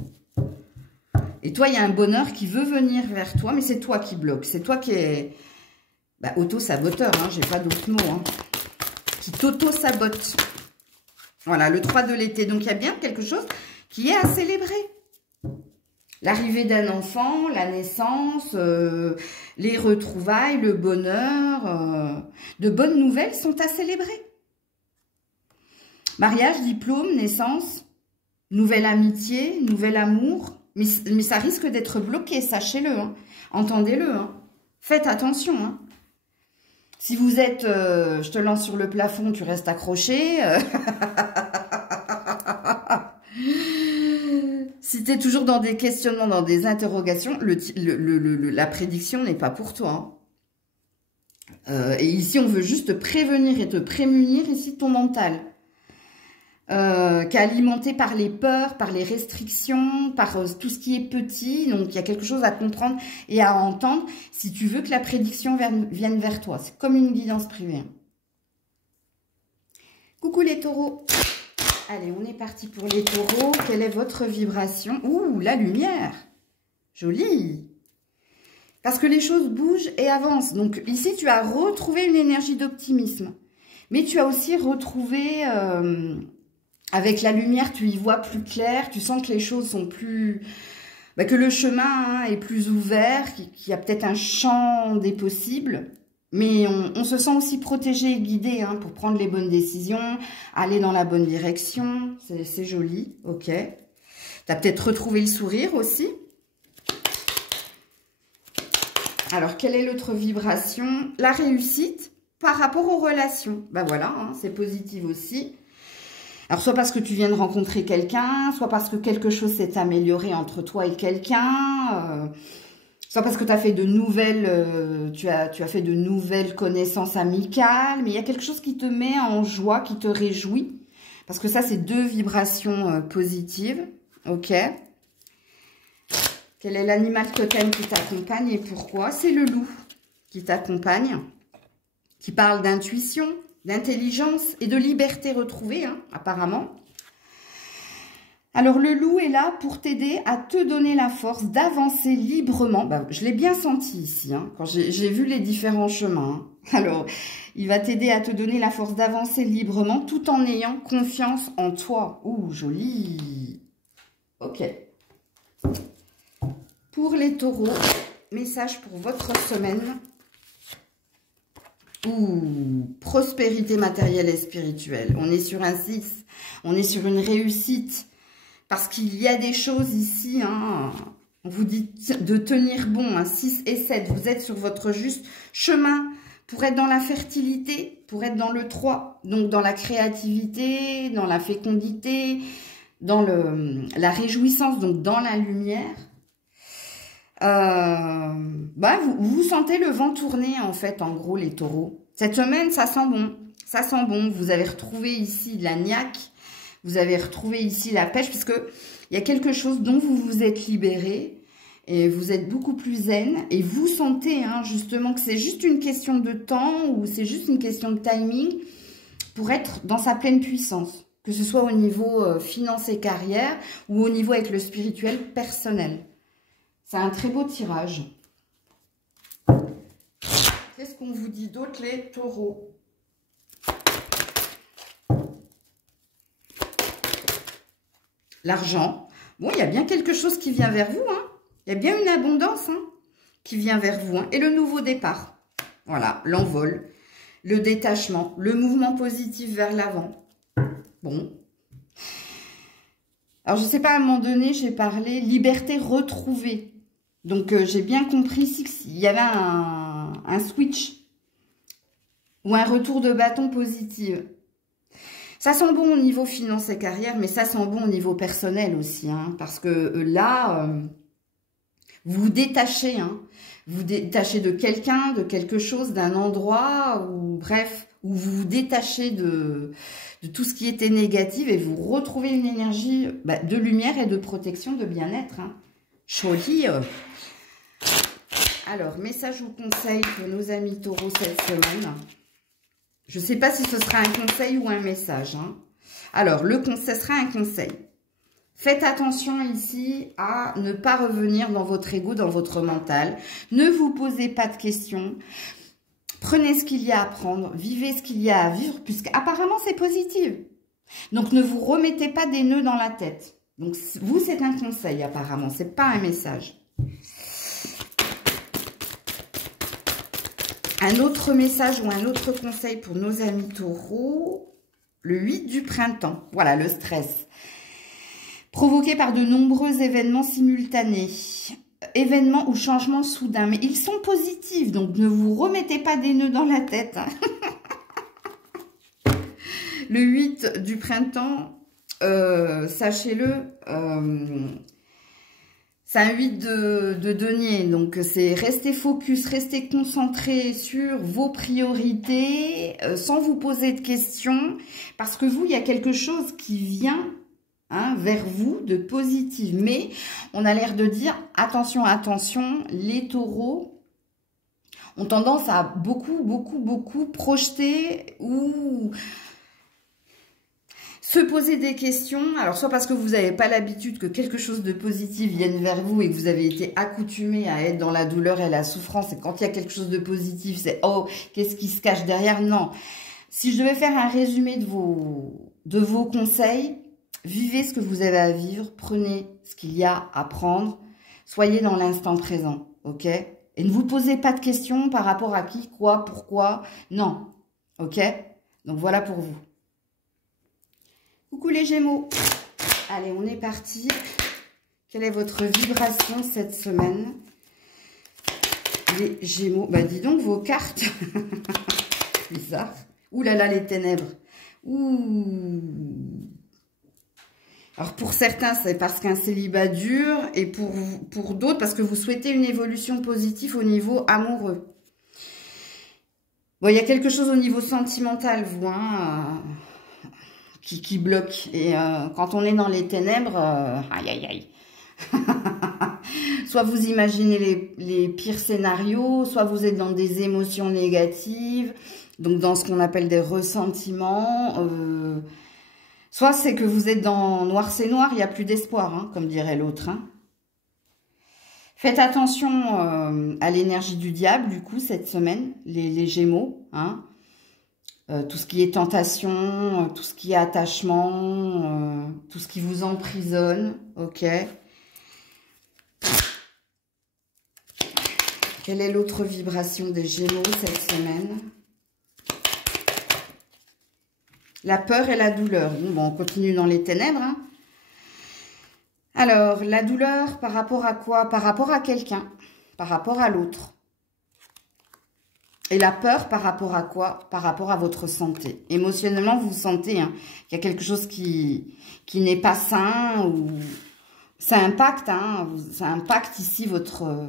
Et toi, il y a un bonheur qui veut venir vers toi, mais c'est toi qui bloque. C'est toi qui est auto-saboteur, hein, j'ai pas d'autre mot, hein, qui t'auto-sabote. Voilà, le 3 de l'été. Donc, il y a bien quelque chose qui est à célébrer. L'arrivée d'un enfant, la naissance, les retrouvailles, le bonheur, de bonnes nouvelles sont à célébrer. Mariage, diplôme, naissance, nouvelle amitié, nouvel amour. Mais ça risque d'être bloqué, sachez-le. Hein. Entendez-le. Hein. Faites attention. Hein. Si vous êtes, je te lance sur le plafond, tu restes accroché. Si tu es toujours dans des questionnements, dans des interrogations, la prédiction n'est pas pour toi. Hein. Et ici, on veut juste te prévenir et te prémunir ici de ton mental. Qui est alimenté par les peurs, par les restrictions, par tout ce qui est petit. Donc, il y a quelque chose à comprendre et à entendre si tu veux que la prédiction vienne vers toi. C'est comme une guidance privée. Coucou les taureaux. Allez, on est parti pour les taureaux. Quelle est votre vibration? Ouh, la lumière. Jolie. Parce que les choses bougent et avancent. Donc, ici, tu as retrouvé une énergie d'optimisme. Mais tu as aussi retrouvé... avec la lumière, tu y vois plus clair. Tu sens que les choses sont plus... que le chemin est plus ouvert. Qu'il y a peut-être un champ des possibles. Mais on se sent aussi protégé et guidé hein, pour prendre les bonnes décisions, aller dans la bonne direction. C'est joli, ok. Tu as peut-être retrouvé le sourire aussi. Alors, quelle est l'autre vibration? La réussite par rapport aux relations. Ben voilà, hein, c'est positif aussi. Alors, soit parce que tu viens de rencontrer quelqu'un, soit parce que quelque chose s'est amélioré entre toi et quelqu'un... soit parce que tu as fait de nouvelles, tu as fait de nouvelles connaissances amicales, mais il y a quelque chose qui te met en joie, qui te réjouit. Parce que ça, c'est deux vibrations positives. Ok. Quel est l'animal totem qui t'accompagne et pourquoi? C'est le loup qui t'accompagne, qui parle d'intuition, d'intelligence et de liberté retrouvée, hein, apparemment. Alors, le loup est là pour t'aider à te donner la force d'avancer librement. Ben, je l'ai bien senti ici, hein, quand j'ai vu les différents chemins. Hein. Alors, il va t'aider à te donner la force d'avancer librement tout en ayant confiance en toi. Ouh, joli. Ok. Pour les taureaux, message pour votre semaine. Ouh, prospérité matérielle et spirituelle. On est sur un 6. On est sur une réussite. Parce qu'il y a des choses ici, hein, on vous dit de tenir bon, hein, 6 et 7, vous êtes sur votre juste chemin pour être dans la fertilité, pour être dans le 3, donc dans la créativité, dans la fécondité, dans la réjouissance, donc dans la lumière. Vous sentez le vent tourner, en fait, en gros, les taureaux. Cette semaine, ça sent bon. Ça sent bon. Vous avez retrouvé ici la niaque. Vous avez retrouvé ici la pêche, parce que il y a quelque chose dont vous vous êtes libéré. Et vous êtes beaucoup plus zen. Et vous sentez, hein, justement, que c'est juste une question de temps ou c'est juste une question de timing pour être dans sa pleine puissance. Que ce soit au niveau finance et carrière ou au niveau avec le spirituel personnel. C'est un très beau tirage. Qu'est-ce qu'on vous dit d'autre, les taureaux? L'argent. Bon, il y a bien quelque chose qui vient vers vous. Hein. Il y a bien une abondance qui vient vers vous. Hein. Et le nouveau départ. Voilà, l'envol, le détachement, le mouvement positif vers l'avant. Bon. Alors, je ne sais pas, à un moment donné, j'ai parlé liberté retrouvée. Donc, j'ai bien compris ici qu'il y avait un switch ou un retour de bâton positif. Ça sent bon au niveau finance et carrière, mais ça sent bon au niveau personnel aussi. Hein, parce que là, vous vous détachez. Hein, vous détachez de quelqu'un, de quelque chose, d'un endroit, ou bref, où vous vous détachez de tout ce qui était négatif et vous retrouvez une énergie de lumière et de protection, de bien-être. Hein. Joli. Alors, message ou conseil pour nos amis taureaux cette semaine. Je ne sais pas si ce sera un conseil ou un message. Hein. Alors, ce sera un conseil. Faites attention ici à ne pas revenir dans votre ego, dans votre mental. Ne vous posez pas de questions. Prenez ce qu'il y a à prendre. Vivez ce qu'il y a à vivre, puisqu'apparemment, c'est positif. Donc, ne vous remettez pas des nœuds dans la tête. Donc, vous, c'est un conseil apparemment. Ce n'est pas un message. Un autre message ou un autre conseil pour nos amis taureaux, le 8 du printemps. Voilà, le stress. Provoqué par de nombreux événements simultanés. Événements ou changements soudains. Mais ils sont positifs, donc ne vous remettez pas des nœuds dans la tête. Hein. Le 8 du printemps, sachez-le, c'est un 8 de denier, donc c'est rester focus, rester concentré sur vos priorités, sans vous poser de questions, parce que vous, il y a quelque chose qui vient vers vous de positif. Mais on a l'air de dire, attention, attention, les taureaux ont tendance à beaucoup projeter ou se poser des questions, alors soit parce que vous n'avez pas l'habitude que quelque chose de positif vienne vers vous et que vous avez été accoutumé à être dans la douleur et la souffrance, et quand il y a quelque chose de positif, c'est « Oh, qu'est-ce qui se cache derrière ?» Non. Si je devais faire un résumé de vos conseils, vivez ce que vous avez à vivre, prenez ce qu'il y a à prendre, soyez dans l'instant présent, ok? Et ne vous posez pas de questions par rapport à qui, quoi, pourquoi, non, ok? Donc voilà pour vous. Coucou les Gémeaux. Allez, on est parti. Quelle est votre vibration cette semaine? Les Gémeaux. Bah, dis donc, vos cartes. Bizarre. Ouh là là, les ténèbres. Ouh. Alors, pour certains, c'est parce qu'un célibat dure. Et pour d'autres, parce que vous souhaitez une évolution positive au niveau amoureux. Bon, il y a quelque chose au niveau sentimental, vous, hein. Qui bloque. Et quand on est dans les ténèbres, aïe, aïe, aïe. Soit vous imaginez les pires scénarios, soit vous êtes dans des émotions négatives, donc dans ce qu'on appelle des ressentiments. Soit c'est que vous êtes dans noir c'est noir, il n'y a plus d'espoir, hein, comme dirait l'autre. Hein. Faites attention à l'énergie du diable, du coup, cette semaine, les Gémeaux, hein. Tout ce qui est tentation, tout ce qui est attachement, tout ce qui vous emprisonne, ok. Quelle est l'autre vibration des Gémeaux cette semaine? La peur et la douleur. Bon, on continue dans les ténèbres. Hein. Alors, la douleur par rapport à quoi? Par rapport à quelqu'un, par rapport à l'autre. Et la peur par rapport à quoi? Par rapport à votre santé. Émotionnellement, vous sentez hein, qu'il y a quelque chose qui n'est pas sain ou ça impacte. Hein, ça impacte ici votre...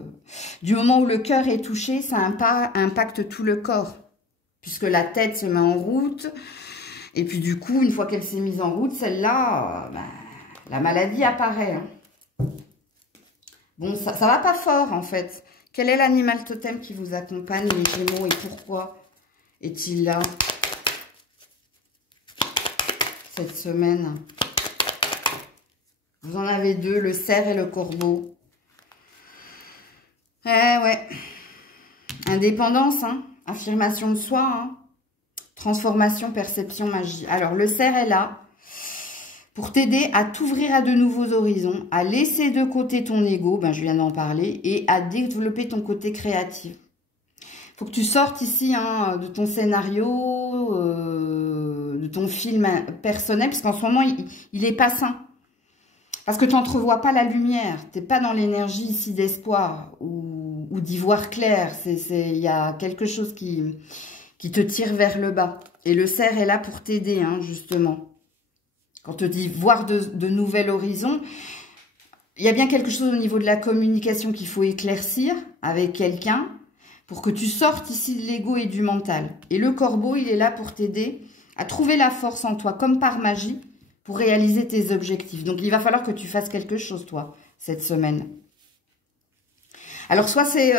du moment où le cœur est touché, ça impacte tout le corps. Puisque la tête se met en route. Et puis du coup, une fois qu'elle s'est mise en route, celle-là, la maladie apparaît. Hein. Bon, ça va pas fort en fait. Quel est l'animal totem qui vous accompagne, les Gémeaux, et pourquoi est-il là cette semaine? Vous en avez deux, le cerf et le corbeau. Eh ouais. Indépendance, hein. Affirmation de soi, hein. Transformation, perception, magie. Alors, le cerf est là pour t'aider à t'ouvrir à de nouveaux horizons, à laisser de côté ton ego, je viens d'en parler, et à développer ton côté créatif. Il faut que tu sortes ici hein, de ton scénario, de ton film personnel, parce qu'en ce moment, il est pas sain. Parce que tu n'entrevois pas la lumière, tu n'es pas dans l'énergie ici d'espoir ou d'y voir clair. Il y a quelque chose qui te tire vers le bas. Et le cerf est là pour t'aider, hein, justement. Quand on te dit voir de nouveaux horizons, il y a bien quelque chose au niveau de la communication qu'il faut éclaircir avec quelqu'un pour que tu sortes ici de l'ego et du mental. Et le corbeau, il est là pour t'aider à trouver la force en toi, comme par magie, pour réaliser tes objectifs. Donc, il va falloir que tu fasses quelque chose, toi, cette semaine. Alors, soit c'est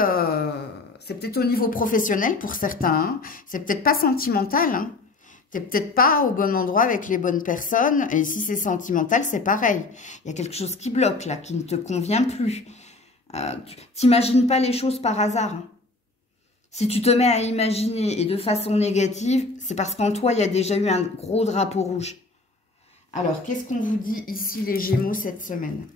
peut-être au niveau professionnel pour certains, hein. C'est peut-être pas sentimental, hein. T'es peut-être pas au bon endroit avec les bonnes personnes. Et si c'est sentimental, c'est pareil. Il y a quelque chose qui bloque, là, qui ne te convient plus. T'imagines pas les choses par hasard, hein. Si tu te mets à imaginer et de façon négative, c'est parce qu'en toi, il y a déjà eu un gros drapeau rouge. Alors, qu'est-ce qu'on vous dit ici, les Gémeaux, cette semaine?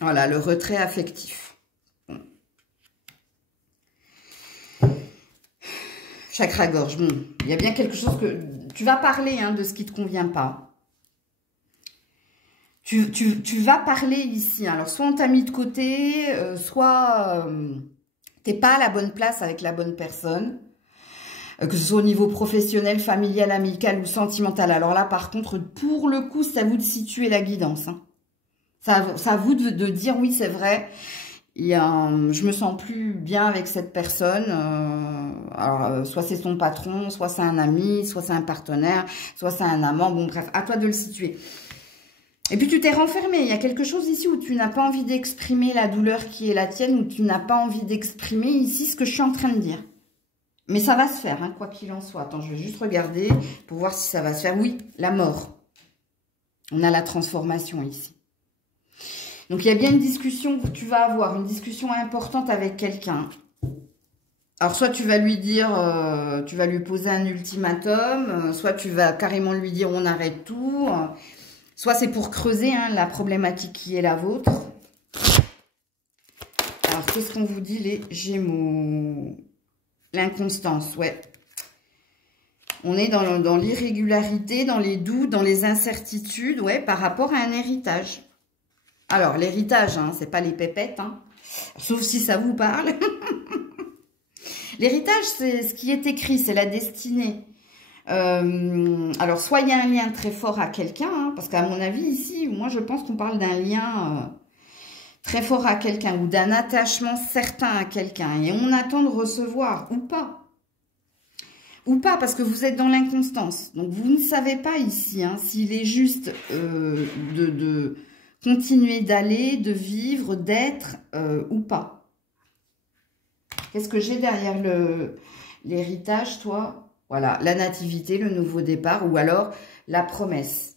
Voilà, le retrait affectif. Bon. Chakra-gorge, bon, il y a bien quelque chose que... Tu vas parler hein, de ce qui ne te convient pas. Tu vas parler ici. Alors, soit on t'a mis de côté, soit t'es pas à la bonne place avec la bonne personne. Que ce soit au niveau professionnel, familial, amical ou sentimental. Alors là, par contre, pour le coup, c'est à vous de situer la guidance. Hein. C'est à vous de dire, oui, c'est vrai, je me sens plus bien avec cette personne. Alors, soit c'est son patron, soit c'est un ami, soit c'est un partenaire, soit c'est un amant. Bon, bref, à toi de le situer. Et puis, tu t'es renfermé. Il y a quelque chose ici où tu n'as pas envie d'exprimer la douleur qui est la tienne, où tu n'as pas envie d'exprimer ici ce que je suis en train de dire. Mais ça va se faire, hein, quoi qu'il en soit. Attends, je vais juste regarder pour voir si ça va se faire. Oui, la mort. On a la transformation ici. Donc, il y a bien une discussion que tu vas avoir, une discussion importante avec quelqu'un. Alors, soit tu vas lui dire, tu vas lui poser un ultimatum, soit tu vas carrément lui dire on arrête tout, soit c'est pour creuser hein, la problématique qui est la vôtre. Alors, qu'est-ce qu'on vous dit, les Gémeaux? L'inconstance, ouais. On est dans l'irrégularité, dans les doutes, dans les incertitudes, ouais, par rapport à un héritage. Alors, l'héritage, hein, c'est pas les pépettes, hein, sauf si ça vous parle. L'héritage, c'est ce qui est écrit, c'est la destinée. Alors, soit il y a un lien très fort à quelqu'un, hein, parce qu'à mon avis, ici, moi, je pense qu'on parle d'un lien très fort à quelqu'un ou d'un attachement certain à quelqu'un. Et on attend de recevoir, ou pas. Ou pas, parce que vous êtes dans l'inconstance. Donc, vous ne savez pas ici hein, s'il est juste de continuer d'aller, de vivre, d'être ou pas. Qu'est-ce que j'ai derrière l'héritage, toi? Voilà, la nativité, le nouveau départ ou alors la promesse.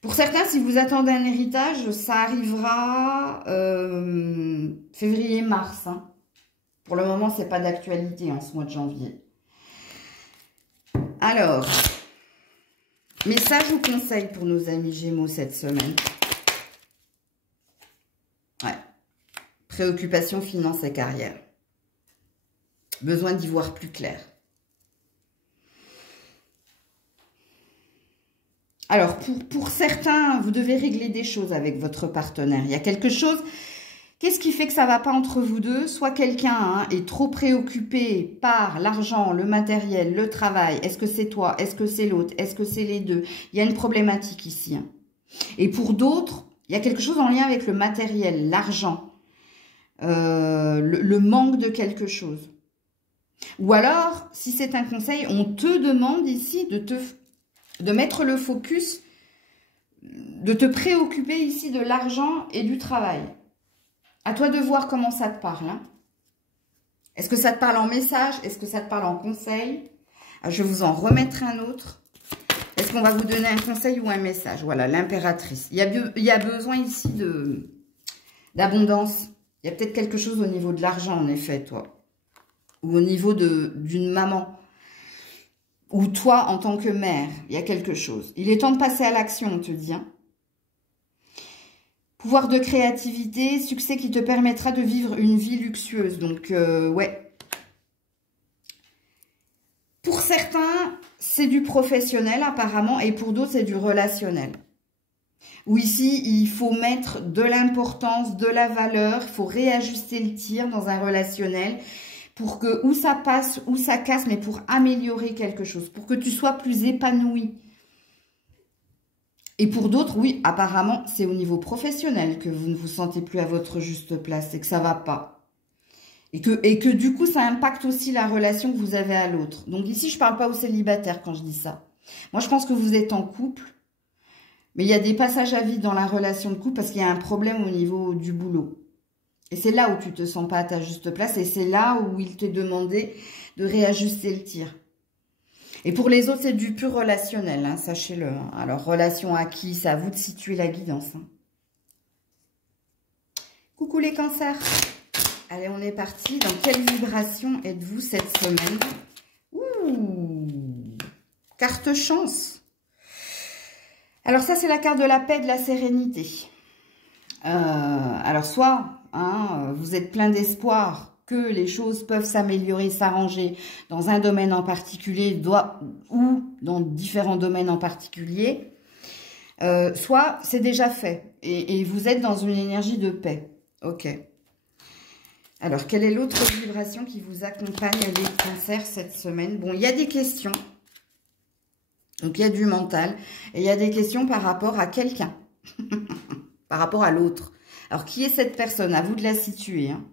Pour certains, si vous attendez un héritage, ça arrivera février-mars. Hein. Pour le moment, ce n'est pas d'actualité en ce mois de janvier. Alors, message ou conseil pour nos amis Gémeaux cette semaine? Ouais. Préoccupation, finance et carrière. Besoin d'y voir plus clair. Alors, pour certains, vous devez régler des choses avec votre partenaire. Il y a quelque chose Qu'est-ce qui fait que ça va pas entre vous deux? Soit quelqu'un est trop préoccupé par l'argent, le matériel, le travail. Est-ce que c'est toi? Est-ce que c'est l'autre? Est-ce que c'est les deux? Il y a une problématique ici. Hein. Et pour d'autres, il y a quelque chose en lien avec le matériel, l'argent, le manque de quelque chose. Ou alors, si c'est un conseil, on te demande ici de mettre le focus, de te préoccuper ici de l'argent et du travail. À toi de voir comment ça te parle. Hein. Est-ce que ça te parle en message? Est-ce que ça te parle en conseil? Je vais vous en remettre un autre. Est-ce qu'on va vous donner un conseil ou un message? Voilà, l'impératrice. Il y a besoin ici d'abondance. Il y a peut-être quelque chose au niveau de l'argent, en effet, toi. Ou au niveau d'une maman. Ou toi, en tant que mère, il y a quelque chose. Il est temps de passer à l'action, on te dit. Hein. Pouvoir de créativité, succès qui te permettra de vivre une vie luxueuse. Donc, ouais. Pour certains, c'est du professionnel apparemment et pour d'autres, c'est du relationnel. Où ici, il faut mettre de l'importance, de la valeur, il faut réajuster le tir dans un relationnel pour que, où ça passe, où ça casse, mais pour améliorer quelque chose, pour que tu sois plus épanoui. Et pour d'autres, oui, apparemment, c'est au niveau professionnel que vous ne vous sentez plus à votre juste place et que ça ne va pas. Et que du coup, ça impacte aussi la relation que vous avez à l'autre. Donc ici, je ne parle pas aux célibataires quand je dis ça. Moi, je pense que vous êtes en couple, mais il y a des passages à vide dans la relation de couple parce qu'il y a un problème au niveau du boulot. Et c'est là où tu ne te sens pas à ta juste place et c'est là où il t'est demandé de réajuster le tir. Et pour les autres, c'est du pur relationnel, hein, sachez-le. Hein. Alors, relation à qui? C'est à vous de situer la guidance. Hein. Coucou les cancers. Allez, on est parti. Dans quelle vibration êtes-vous cette semaine? Ouh, carte chance. Alors ça, c'est la carte de la paix, de la sérénité. Alors, soit hein, vous êtes plein d'espoir que les choses peuvent s'améliorer, s'arranger dans un domaine en particulier ou dans différents domaines en particulier, soit c'est déjà fait et vous êtes dans une énergie de paix. Ok. Alors, quelle est l'autre vibration qui vous accompagne les cancers cette semaine? Bon, il y a des questions. Donc, il y a du mental et il y a des questions par rapport à quelqu'un, par rapport à l'autre. Alors, qui est cette personne? À vous de la situer, hein.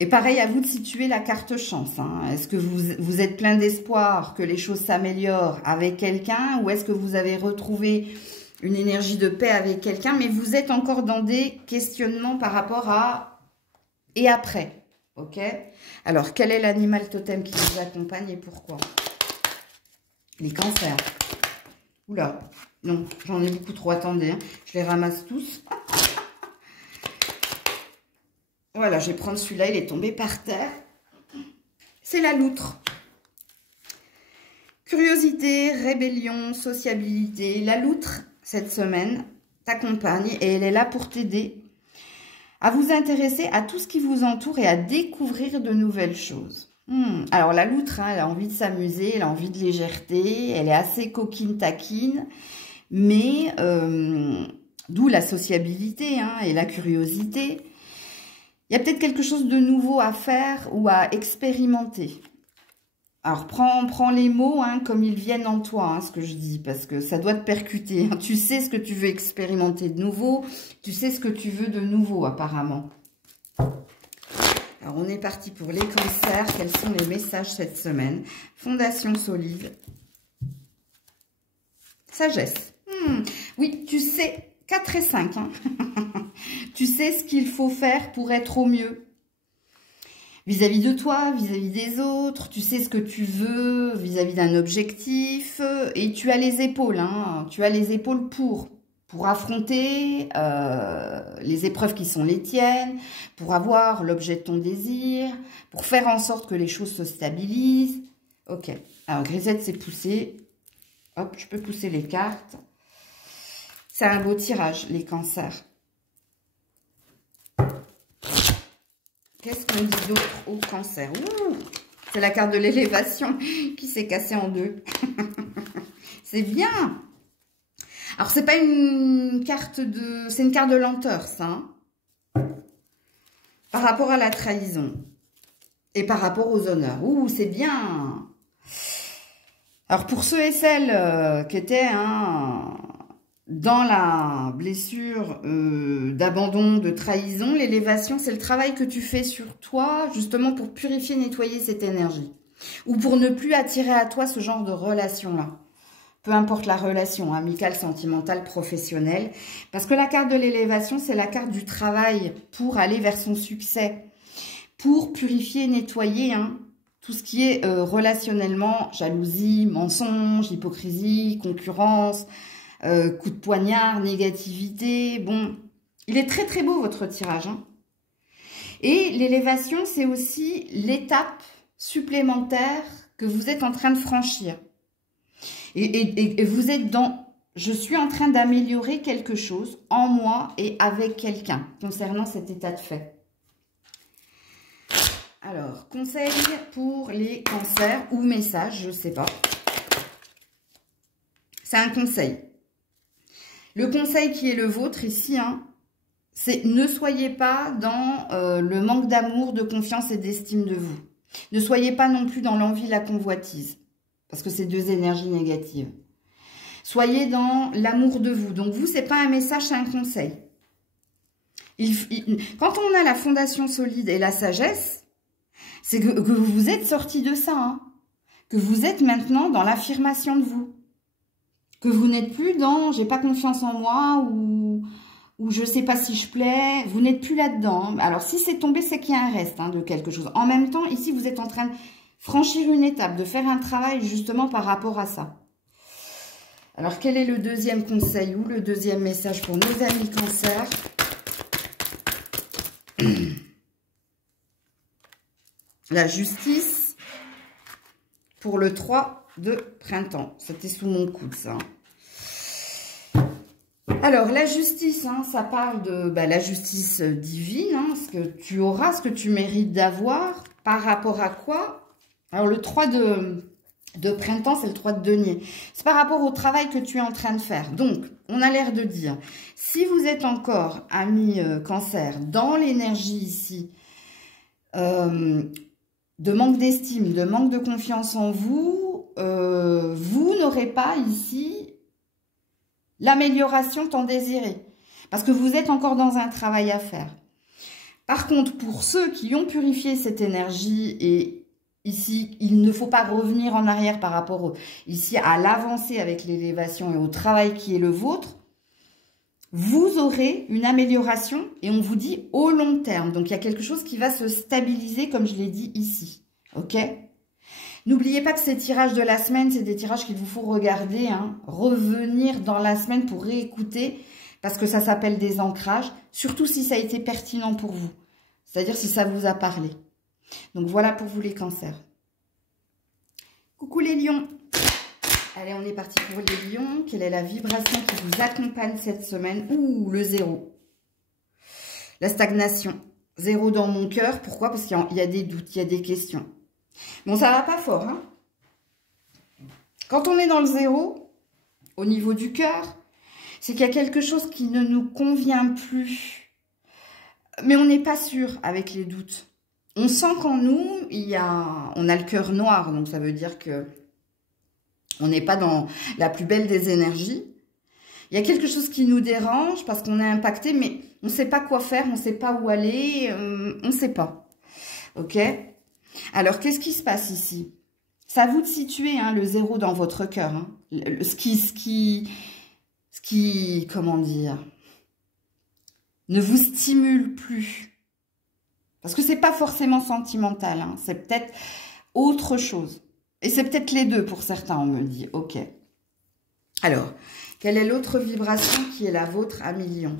Et pareil, à vous de situer la carte chance. Hein. Est-ce que vous êtes plein d'espoir que les choses s'améliorent avec quelqu'un ou est-ce que vous avez retrouvé une énergie de paix avec quelqu'un mais vous êtes encore dans des questionnements par rapport à et après. Ok? Alors, quel est l'animal totem qui vous accompagne et pourquoi? Les cancers. Oula, non, j'en ai beaucoup trop. Attendez, hein. Je les ramasse tous. Voilà, je vais prendre celui-là, il est tombé par terre. C'est la loutre. Curiosité, rébellion, sociabilité. La loutre, cette semaine, t'accompagne et elle est là pour t'aider à vous intéresser à tout ce qui vous entoure et à découvrir de nouvelles choses. Alors, la loutre, hein, elle a envie de s'amuser, elle a envie de légèreté, elle est assez coquine, taquine, mais d'où la sociabilité hein, et la curiosité. Il y a peut-être quelque chose de nouveau à faire ou à expérimenter. Alors, prends les mots hein, comme ils viennent en toi, hein, ce que je dis, parce que ça doit te percuter. Hein. Tu sais ce que tu veux expérimenter de nouveau, tu sais ce que tu veux de nouveau, apparemment. Alors, on est parti pour les cancers. Quels sont les messages cette semaine? Fondation solide. Sagesse. Oui, tu sais... 4 et 5. Hein. Tu sais ce qu'il faut faire pour être au mieux. Vis-à-vis de toi, vis-à-vis des autres. Tu sais ce que tu veux vis-à-vis d'un objectif. Et tu as les épaules. Hein. Tu as les épaules pour affronter les épreuves qui sont les tiennes. Pour avoir l'objet de ton désir. Pour faire en sorte que les choses se stabilisent. Ok. Alors, Grisette s'est poussée. Hop, je peux pousser les cartes. C'est un beau tirage, les cancers. Qu'est-ce qu'on dit d'autre aux cancers? C'est la carte de l'élévation qui s'est cassée en deux. C'est bien. Alors, c'est pas une carte de... C'est une carte de lenteur, ça. Hein, par rapport à la trahison. Et par rapport aux honneurs. Ouh, c'est bien. Alors, pour ceux et celles qui étaient dans la blessure d'abandon, de trahison, l'élévation, c'est le travail que tu fais sur toi, justement pour purifier, nettoyer cette énergie. Ou pour ne plus attirer à toi ce genre de relation-là. Peu importe la relation, amicale, sentimentale, professionnelle. Parce que la carte de l'élévation, c'est la carte du travail pour aller vers son succès. Pour purifier, nettoyer tout ce qui est relationnellement, jalousie, mensonge, hypocrisie, concurrence, coup de poignard, négativité. Bon, il est très très beau votre tirage. Et l'élévation, c'est aussi l'étape supplémentaire que vous êtes en train de franchir. Et vous êtes dans... Je suis en train d'améliorer quelque chose en moi et avec quelqu'un concernant cet état de fait. Alors, conseil pour les cancers ou message, je ne sais pas. C'est un conseil. Le conseil qui est le vôtre ici, c'est ne soyez pas dans le manque d'amour, de confiance et d'estime de vous. Ne soyez pas non plus dans l'envie, la convoitise. Parce que c'est deux énergies négatives. Soyez dans l'amour de vous. Donc vous, c'est pas un message, c'est un conseil. Quand on a la fondation solide et la sagesse, c'est que vous êtes sorti de ça. Que vous êtes maintenant dans l'affirmation de vous. Que vous n'êtes plus dans « j'ai pas confiance en moi » ou je sais pas si je plais. Vous n'êtes plus là-dedans. Alors si c'est tombé, c'est qu'il y a un reste de quelque chose. En même temps, ici, vous êtes en train de franchir une étape, de faire un travail justement par rapport à ça. Alors, quel est le deuxième conseil ou le deuxième message pour nos amis Cancer? La justice pour le 3 de printemps. C'était sous mon coude, ça. Alors, la justice, ça parle de la justice divine, ce que tu auras, ce que tu mérites d'avoir, par rapport à quoi? Alors, le 3 de printemps, c'est le 3 de denier. C'est par rapport au travail que tu es en train de faire. Donc, on a l'air de dire, si vous êtes encore, amis Cancer, dans l'énergie ici, de manque d'estime, de manque de confiance en vous, vous n'aurez pas ici l'amélioration tant désirée. Parce que vous êtes encore dans un travail à faire. Par contre, pour ceux qui ont purifié cette énergie et ici, il ne faut pas revenir en arrière par rapport ici à l'avancée avec l'élévation et au travail qui est le vôtre. Vous aurez une amélioration et on vous dit au long terme. Donc, il y a quelque chose qui va se stabiliser comme je l'ai dit ici. Ok? N'oubliez pas que ces tirages de la semaine, c'est des tirages qu'il vous faut regarder, revenir dans la semaine pour réécouter parce que ça s'appelle des ancrages, surtout si ça a été pertinent pour vous. C'est-à-dire si ça vous a parlé. Donc, voilà pour vous les cancers. Coucou les lions. Allez, on est parti pour les lions. Quelle est la vibration qui vous accompagne cette semaine? Ouh, le 0. La stagnation. 0 dans mon cœur. Pourquoi? Parce qu'il y a des doutes, il y a des questions. Bon, ça va pas fort. Quand on est dans le 0, au niveau du cœur, c'est qu'il y a quelque chose qui ne nous convient plus. Mais on n'est pas sûr avec les doutes. On sent qu'en nous, on a le cœur noir, donc ça veut dire que on n'est pas dans la plus belle des énergies. Il y a quelque chose qui nous dérange parce qu'on est impacté, mais on ne sait pas quoi faire, on ne sait pas où aller, on ne sait pas. Ok? Alors, qu'est-ce qui se passe ici? C'est à vous de situer le 0 dans votre cœur. Ce qui, comment dire, ne vous stimule plus. Parce que c'est pas forcément sentimental, c'est peut-être autre chose. Et c'est peut-être les deux pour certains, on me dit. Ok. Alors, quelle est l'autre vibration qui est la vôtre à millions?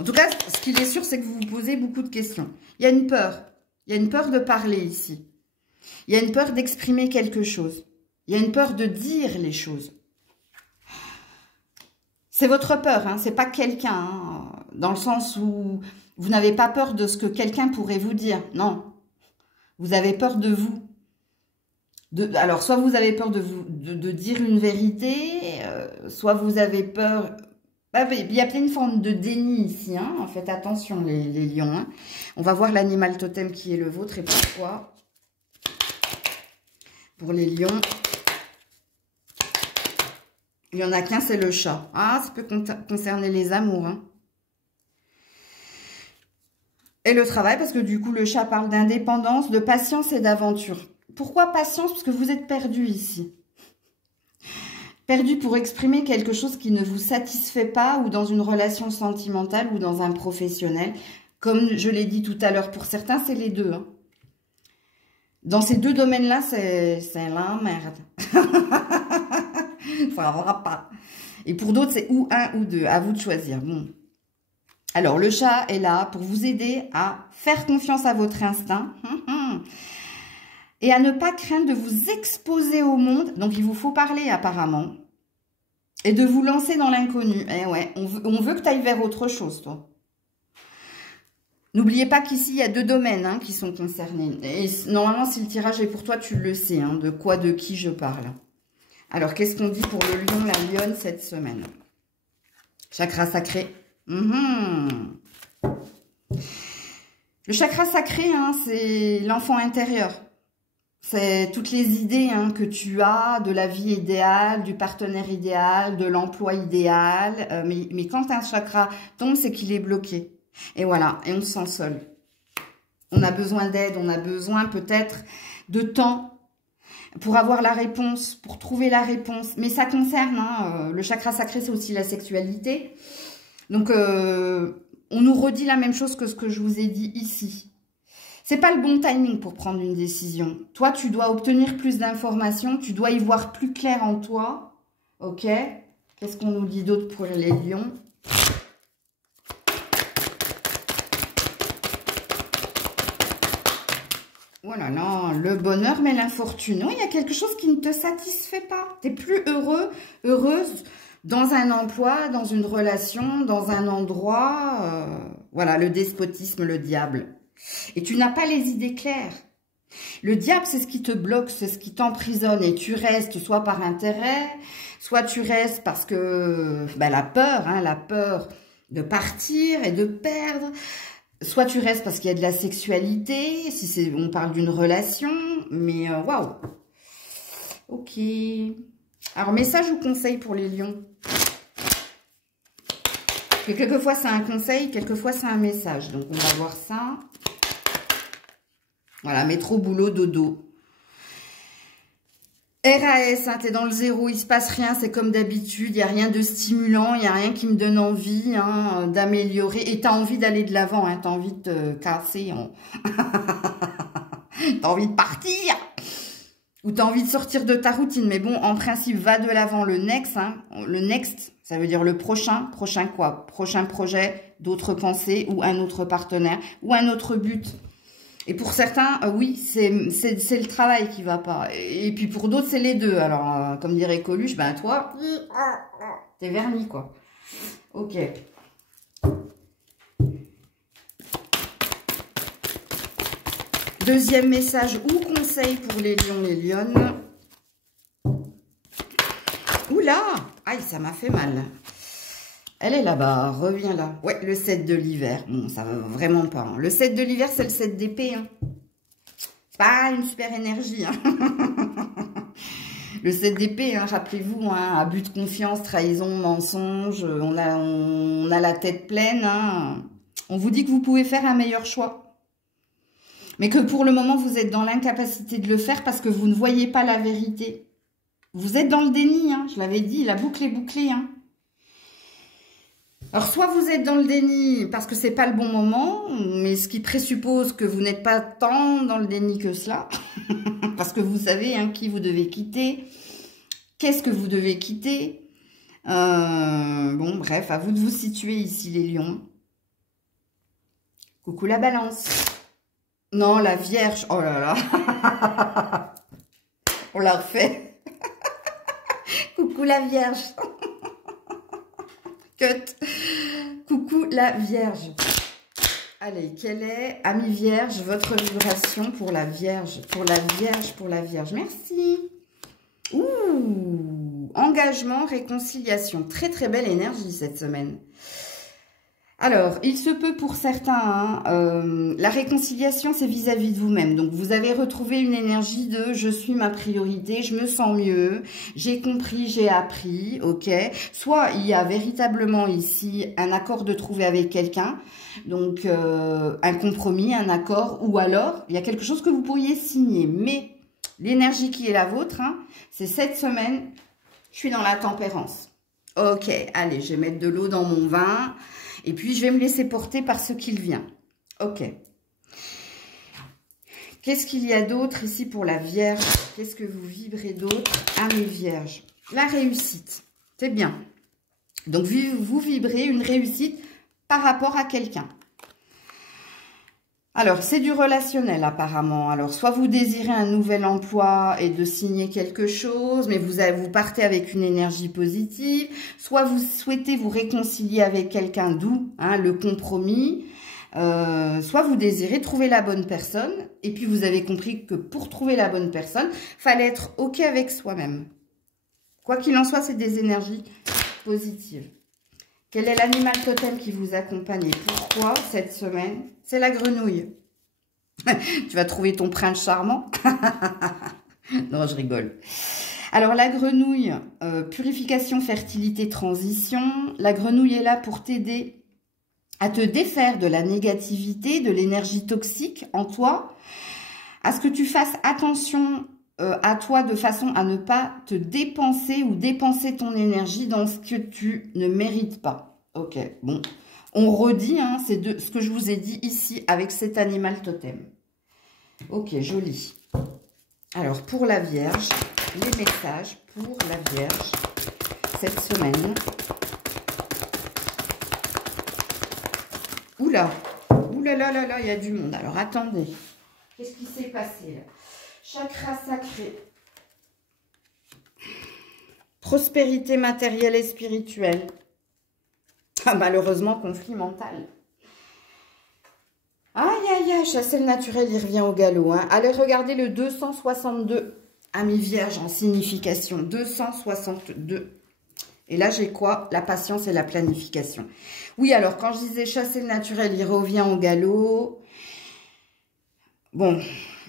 En tout cas, ce qu'il est sûr, c'est que vous vous posez beaucoup de questions. Il y a une peur. Il y a une peur de parler ici. Il y a une peur d'exprimer quelque chose. Il y a une peur de dire les choses. C'est votre peur, c'est pas quelqu'un, dans le sens où vous n'avez pas peur de ce que quelqu'un pourrait vous dire. Non, vous avez peur de vous. Alors, soit vous avez peur de dire une vérité, soit vous avez peur... il y a plein de formes de déni ici, hein. Faites attention les lions, hein. On va voir l'animal totem qui est le vôtre et pourquoi. Pour les lions, il n'y en a qu'un, c'est le chat. Ah, ça peut concerner les amours, hein. Et le travail, parce que du coup, le chat parle d'indépendance, de patience et d'aventure. Pourquoi patience? Parce que vous êtes perdu ici. Perdu pour exprimer quelque chose qui ne vous satisfait pas, ou dans une relation sentimentale, ou dans un professionnel. Comme je l'ai dit tout à l'heure, pour certains, c'est les deux, hein. Dans ces deux domaines-là, c'est la merde. Ça va pas. Et pour d'autres, c'est ou un ou deux. À vous de choisir. Bon. Alors, le chat est là pour vous aider à faire confiance à votre instinct et à ne pas craindre de vous exposer au monde. Donc, il vous faut parler apparemment et de vous lancer dans l'inconnu. Eh ouais, on veut que tu ailles vers autre chose, toi. N'oubliez pas qu'ici, il y a deux domaines, hein, qui sont concernés. Et normalement, si le tirage est pour toi, tu le sais, hein, de quoi, de qui je parle. Alors, qu'est-ce qu'on dit pour le lion, la lionne cette semaine? Chakra sacré. Le chakra sacré, hein, c'est l'enfant intérieur. C'est toutes les idées, hein, que tu as de la vie idéale, du partenaire idéal, de l'emploi idéal. Mais quand un chakra tombe, c'est qu'il est bloqué. Et voilà, et on se sent seul. On a besoin d'aide, on a besoin peut-être de temps pour avoir la réponse, pour trouver la réponse. Mais ça concerne, hein, le chakra sacré, c'est aussi la sexualité. Donc, on nous redit la même chose que ce que je vous ai dit ici. C'est pas le bon timing pour prendre une décision. Toi, tu dois obtenir plus d'informations, tu dois y voir plus clair en toi. Ok? Qu'est-ce qu'on nous dit d'autre pour les lions? Oh là là, le bonheur mais l'infortune. Oui, il y a quelque chose qui ne te satisfait pas. Tu n'es plus heureux, heureuse dans un emploi, dans une relation, dans un endroit. Voilà, le despotisme, le diable. Et tu n'as pas les idées claires. Le diable, c'est ce qui te bloque, c'est ce qui t'emprisonne. Et tu restes soit par intérêt, soit tu restes parce que la peur, hein, la peur de partir et de perdre. Soit tu restes parce qu'il y a de la sexualité, si on parle d'une relation, mais waouh. Ok. Alors, message ou conseil pour les lions? Et quelquefois, c'est un conseil, quelquefois, c'est un message. Donc, on va voir ça. Voilà, métro, boulot, dodo. RAS, hein, t'es dans le zéro, il se passe rien, c'est comme d'habitude, il n'y a rien de stimulant, il n'y a rien qui me donne envie, hein, d'améliorer. Et t'as envie d'aller de l'avant, hein, t'as envie de te casser, t'as envie de partir, ou t'as envie de sortir de ta routine. Mais bon, en principe, va de l'avant. Le next, hein, le next, ça veut dire le prochain. Prochain quoi? Prochain projet, d'autres pensées, ou un autre partenaire, ou un autre but. Et pour certains, oui, c'est le travail qui va pas. Et puis pour d'autres, c'est les deux. Alors, comme dirait Coluche, ben toi, t'es verni, quoi. Ok. Deuxième message ou conseil pour les lions, les lionnes. Oula! Aïe, ça m'a fait mal. Elle est là-bas, reviens là. Ouais, le 7 de l'hiver. Bon, ça va vraiment pas. Hein. Le 7 de l'hiver, c'est le 7 d'épée. Hein. C'est pas une super énergie. Hein. Le 7 d'épée, hein, rappelez-vous, hein, abus de confiance, trahison, mensonge. On a la tête pleine. Hein. On vous dit que vous pouvez faire un meilleur choix. Mais que pour le moment, vous êtes dans l'incapacité de le faire parce que vous ne voyez pas la vérité. Vous êtes dans le déni, hein, je l'avais dit, la boucle est bouclée. Hein. Alors, soit vous êtes dans le déni parce que c'est pas le bon moment, mais ce qui présuppose que vous n'êtes pas tant dans le déni que cela, parce que vous savez, hein, qui vous devez quitter, qu'est-ce que vous devez quitter. Bon, bref, à vous de vous situer ici, les lions. Coucou la balance. Non, la vierge, oh là là. On la refait. Coucou la vierge. Cut. Coucou la Vierge. Allez, quelle est, ami Vierge, votre vibration pour la Vierge? Pour la Vierge, pour la Vierge. Merci. Ouh, engagement, réconciliation. Très, très belle énergie cette semaine. Alors, il se peut pour certains, la réconciliation, c'est vis-à-vis de vous-même. Donc, vous avez retrouvé une énergie de « je suis ma priorité, je me sens mieux, j'ai compris, j'ai appris », ok. Soit il y a véritablement ici un accord de trouver avec quelqu'un, donc un compromis, un accord, ou alors il y a quelque chose que vous pourriez signer. Mais l'énergie qui est la vôtre, hein, c'est cette semaine, je suis dans la tempérance. Ok, allez, je vais mettre de l'eau dans mon vin. Et puis, je vais me laisser porter par ce qu'il vient. Ok. Qu'est-ce qu'il y a d'autre ici pour la Vierge? Qu'est-ce que vous vibrez d'autre à mes Vierges? La réussite. C'est bien. Donc, vous vibrez une réussite par rapport à quelqu'un. Alors, c'est du relationnel apparemment. Alors, soit vous désirez un nouvel emploi et de signer quelque chose, mais vous partez avec une énergie positive. Soit vous souhaitez vous réconcilier avec quelqu'un, d'où hein, le compromis. Soit vous désirez trouver la bonne personne. Et puis, vous avez compris que pour trouver la bonne personne, fallait être OK avec soi-même. Quoi qu'il en soit, c'est des énergies positives. Quel est l'animal totem qui vous accompagne et pourquoi cette semaine? C'est la grenouille. Tu vas trouver ton prince charmant. Non, je rigole. Alors, la grenouille, purification, fertilité, transition. La grenouille est là pour t'aider à te défaire de la négativité, de l'énergie toxique en toi, à ce que tu fasses attention à toi de façon à ne pas te dépenser ou dépenser ton énergie dans ce que tu ne mérites pas. Ok, bon. On redit, hein, c'est ce que je vous ai dit ici avec cet animal totem. Ok, joli. Alors, pour la Vierge, les messages pour la Vierge cette semaine. Oula, oula là là là, il y a du monde. Alors, attendez. Qu'est-ce qui s'est passé là? Chakra sacré. Prospérité matérielle et spirituelle. Ah, malheureusement, conflit mental. Aïe, aïe, aïe, chasser le naturel, il revient au galop. Hein. Allez regarder le 262, ami Vierge, en signification. 262. Et là, j'ai quoi? La patience et la planification. Oui, alors, quand je disais chasser le naturel, il revient au galop. Bon,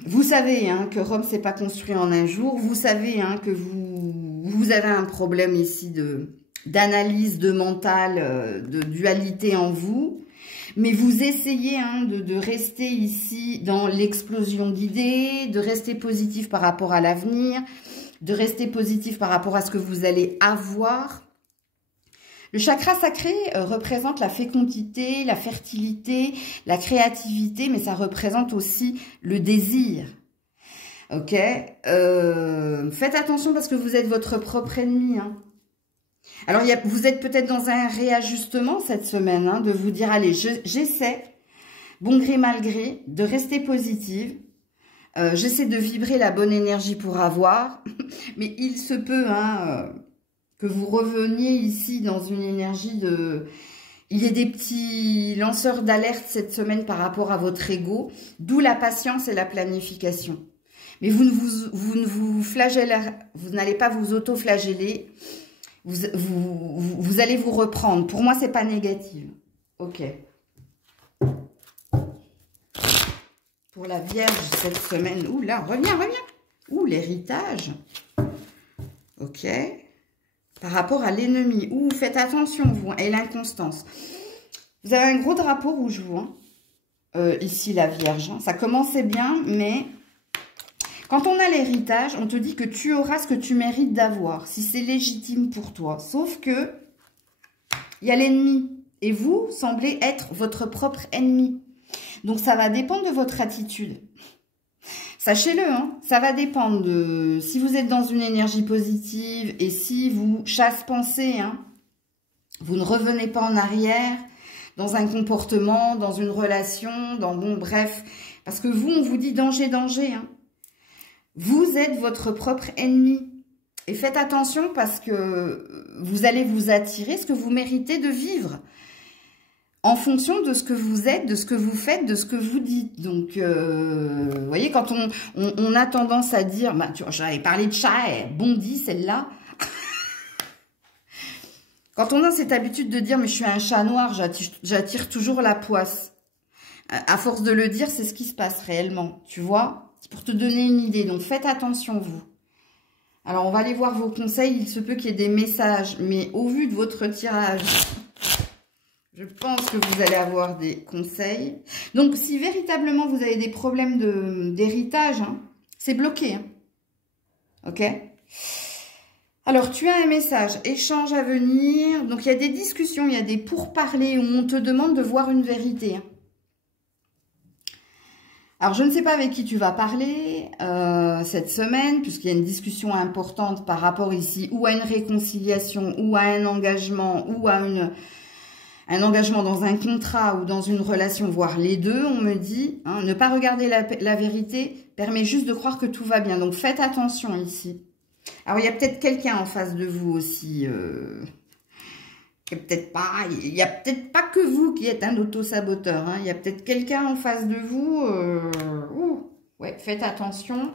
vous savez hein, que Rome, c'est pas construit en un jour. Vous savez hein, que vous avez un problème ici d'analyse, de mental, de dualité en vous. Mais vous essayez hein, de rester ici dans l'explosion d'idées, de rester positif par rapport à l'avenir, de rester positif par rapport à ce que vous allez avoir. Le chakra sacré représente la fécondité, la fertilité, la créativité, mais ça représente aussi le désir. Ok, faites attention parce que vous êtes votre propre ennemi. Hein. Alors, vous êtes peut-être dans un réajustement cette semaine, hein, de vous dire, allez, j'essaie, bon gré mal gré, de rester positive. J'essaie de vibrer la bonne énergie pour avoir, mais il se peut hein, que vous reveniez ici dans une énergie de... Il y a des petits lanceurs d'alerte cette semaine par rapport à votre ego, d'où la patience et la planification. Mais vous ne vous flagellez, vous n'allez pas vous auto-flageller. Vous allez vous reprendre. Pour moi, c'est pas négatif. Ok. Pour la Vierge, cette semaine. Ouh là, reviens. Ouh, l'héritage. Ok. Par rapport à l'ennemi. Ouh, faites attention, vous. Et l'inconstance. Vous avez un gros drapeau rouge, vous. Hein. Ici, la Vierge. Hein. Ça commençait bien, mais... Quand on a l'héritage, on te dit que tu auras ce que tu mérites d'avoir, si c'est légitime pour toi. Sauf que il y a l'ennemi. Et vous semblez être votre propre ennemi. Donc, ça va dépendre de votre attitude. Sachez-le, hein, ça va dépendre de si vous êtes dans une énergie positive et si vous chasse-pensez, hein, vous ne revenez pas en arrière dans un comportement, dans une relation, dans bon, bref. Parce que vous, on vous dit danger, danger, hein. Vous êtes votre propre ennemi. Et faites attention parce que vous allez vous attirer ce que vous méritez de vivre. en fonction de ce que vous êtes, de ce que vous faites, de ce que vous dites. Donc, vous voyez, quand on a tendance à dire, bah, j'avais parlé de chat, bondi celle-là. Quand on a cette habitude de dire, mais je suis un chat noir, j'attire toujours la poisse. À force de le dire, c'est ce qui se passe réellement, tu vois? C'est pour te donner une idée. Donc, faites attention, vous. Alors, on va aller voir vos conseils. Il se peut qu'il y ait des messages, mais au vu de votre tirage, je pense que vous allez avoir des conseils. Donc, si véritablement vous avez des problèmes d'héritage, hein, c'est bloqué. Hein. Ok? Alors, tu as un message, échange à venir. Donc, il y a des discussions, il y a des pourparlers où on te demande de voir une vérité. Hein. Alors, je ne sais pas avec qui tu vas parler cette semaine, puisqu'il y a une discussion importante par rapport ici, ou à une réconciliation, ou à un engagement, ou à un engagement dans un contrat ou dans une relation, voire les deux, on me dit. Hein, ne pas regarder la vérité permet juste de croire que tout va bien. Donc, faites attention ici. Alors, il y a peut-être quelqu'un en face de vous aussi. Il n'y a peut-être pas que vous qui êtes un auto-saboteur. Hein. Il y a peut-être quelqu'un en face de vous. Ouais, faites attention.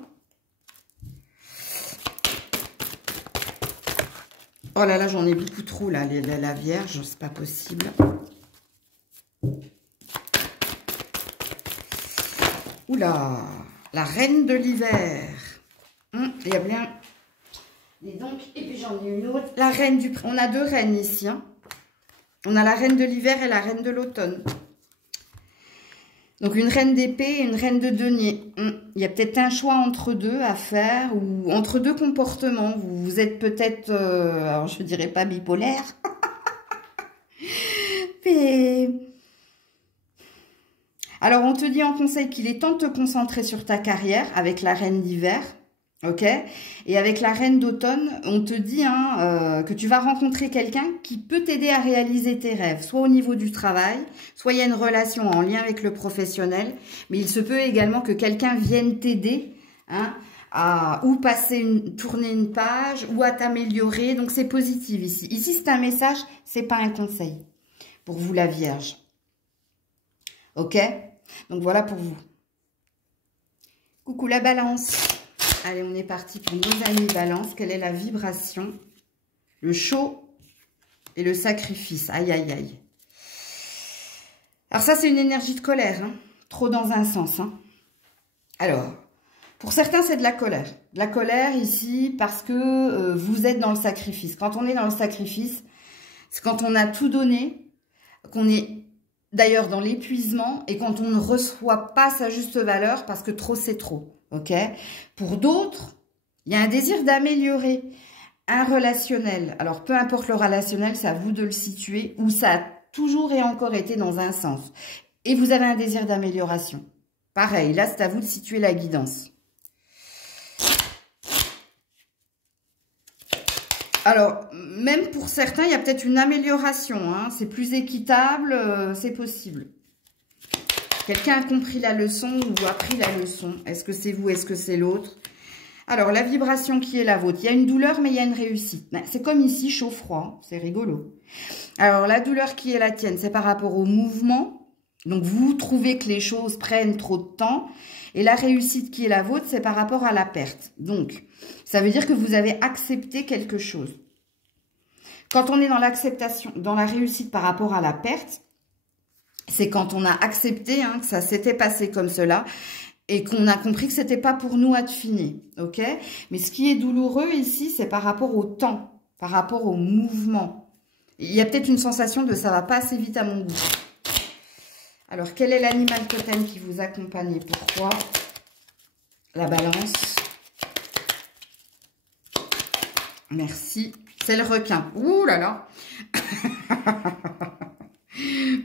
Oh là là, j'en ai beaucoup trop, là, la Vierge. C'est pas possible. Oula, la Reine de l'hiver. Il y a bien... Et donc, et puis j'en ai une autre. La Reine du... On a deux reines ici, hein. On a la Reine de l'hiver et la Reine de l'automne. Donc, une Reine d'épée et une Reine de denier. Il y a peut-être un choix entre deux à faire ou entre deux comportements. Vous êtes peut-être, alors je ne dirais pas bipolaire, mais... Alors, on te dit en conseil qu'il est temps de te concentrer sur ta carrière avec la Reine d'hiver. Ok, et avec la Reine d'automne, on te dit que tu vas rencontrer quelqu'un qui peut t'aider à réaliser tes rêves, soit au niveau du travail, soit il y a une relation en lien avec le professionnel, mais il se peut également que quelqu'un vienne t'aider à ou tourner une page, ou à t'améliorer, donc c'est positif ici. Ici, c'est un message, c'est pas un conseil pour vous la Vierge. Ok, donc voilà pour vous. Coucou la Balance. Allez, on est parti pour nos amis Balance. Quelle est la vibration? Le chaud et le sacrifice. Aïe, aïe, aïe. Alors ça, c'est une énergie de colère. Hein. Trop dans un sens. Hein. Alors, pour certains, c'est de la colère. De la colère ici parce que vous êtes dans le sacrifice. Quand on est dans le sacrifice, c'est quand on a tout donné, qu'on est d'ailleurs dans l'épuisement et quand on ne reçoit pas sa juste valeur parce que trop, c'est trop. Ok. Pour d'autres, il y a un désir d'améliorer un relationnel. Alors, peu importe le relationnel, c'est à vous de le situer, où ça a toujours et encore été dans un sens. Et vous avez un désir d'amélioration. Pareil, là, c'est à vous de situer la guidance. Alors, même pour certains, il y a peut-être une amélioration. Hein. C'est plus équitable, c'est possible. Quelqu'un a compris la leçon ou a pris la leçon? Est-ce que c'est vous? Est-ce que c'est l'autre? Alors, la vibration qui est la vôtre. Il y a une douleur, mais il y a une réussite. C'est comme ici, chaud-froid. C'est rigolo. Alors, la douleur qui est la tienne, c'est par rapport au mouvement. Donc, vous trouvez que les choses prennent trop de temps. Et la réussite qui est la vôtre, c'est par rapport à la perte. Donc, ça veut dire que vous avez accepté quelque chose. Quand on est dans l'acceptation, dans la réussite par rapport à la perte, c'est quand on a accepté que ça s'était passé comme cela et qu'on a compris que c'était pas pour nous à finir, ok? Mais ce qui est douloureux ici, c'est par rapport au temps, par rapport au mouvement. Il y a peut-être une sensation de ça va pas assez vite à mon goût. Alors, quel est l'animal totem qui vous accompagne et pourquoi? La Balance. Merci. C'est le requin. Ouh là là.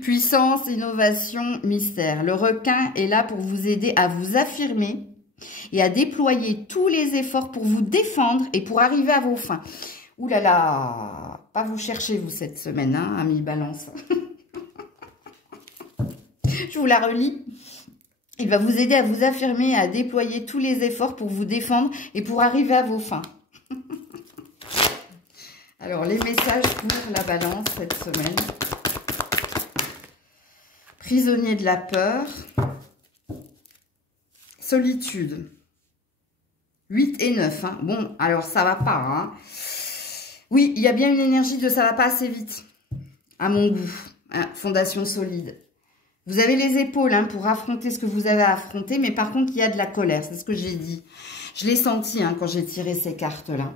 Puissance, innovation, mystère. Le requin est là pour vous aider à vous affirmer et à déployer tous les efforts pour vous défendre et pour arriver à vos fins. Ouh là là, pas vous chercher vous cette semaine, hein, amis Balance. Je vous la relis. Il va vous aider à vous affirmer et à déployer tous les efforts pour vous défendre et pour arriver à vos fins. Alors, les messages pour la Balance cette semaine. prisonnier de la peur, solitude. 8 et 9. Hein. Bon, alors ça va pas. Hein. Oui, il y a bien une énergie de ça va pas assez vite, à mon goût. Hein, fondation solide. Vous avez les épaules hein, pour affronter ce que vous avez à affronter, mais par contre, il y a de la colère. C'est ce que j'ai dit. Je l'ai senti hein, quand j'ai tiré ces cartes-là.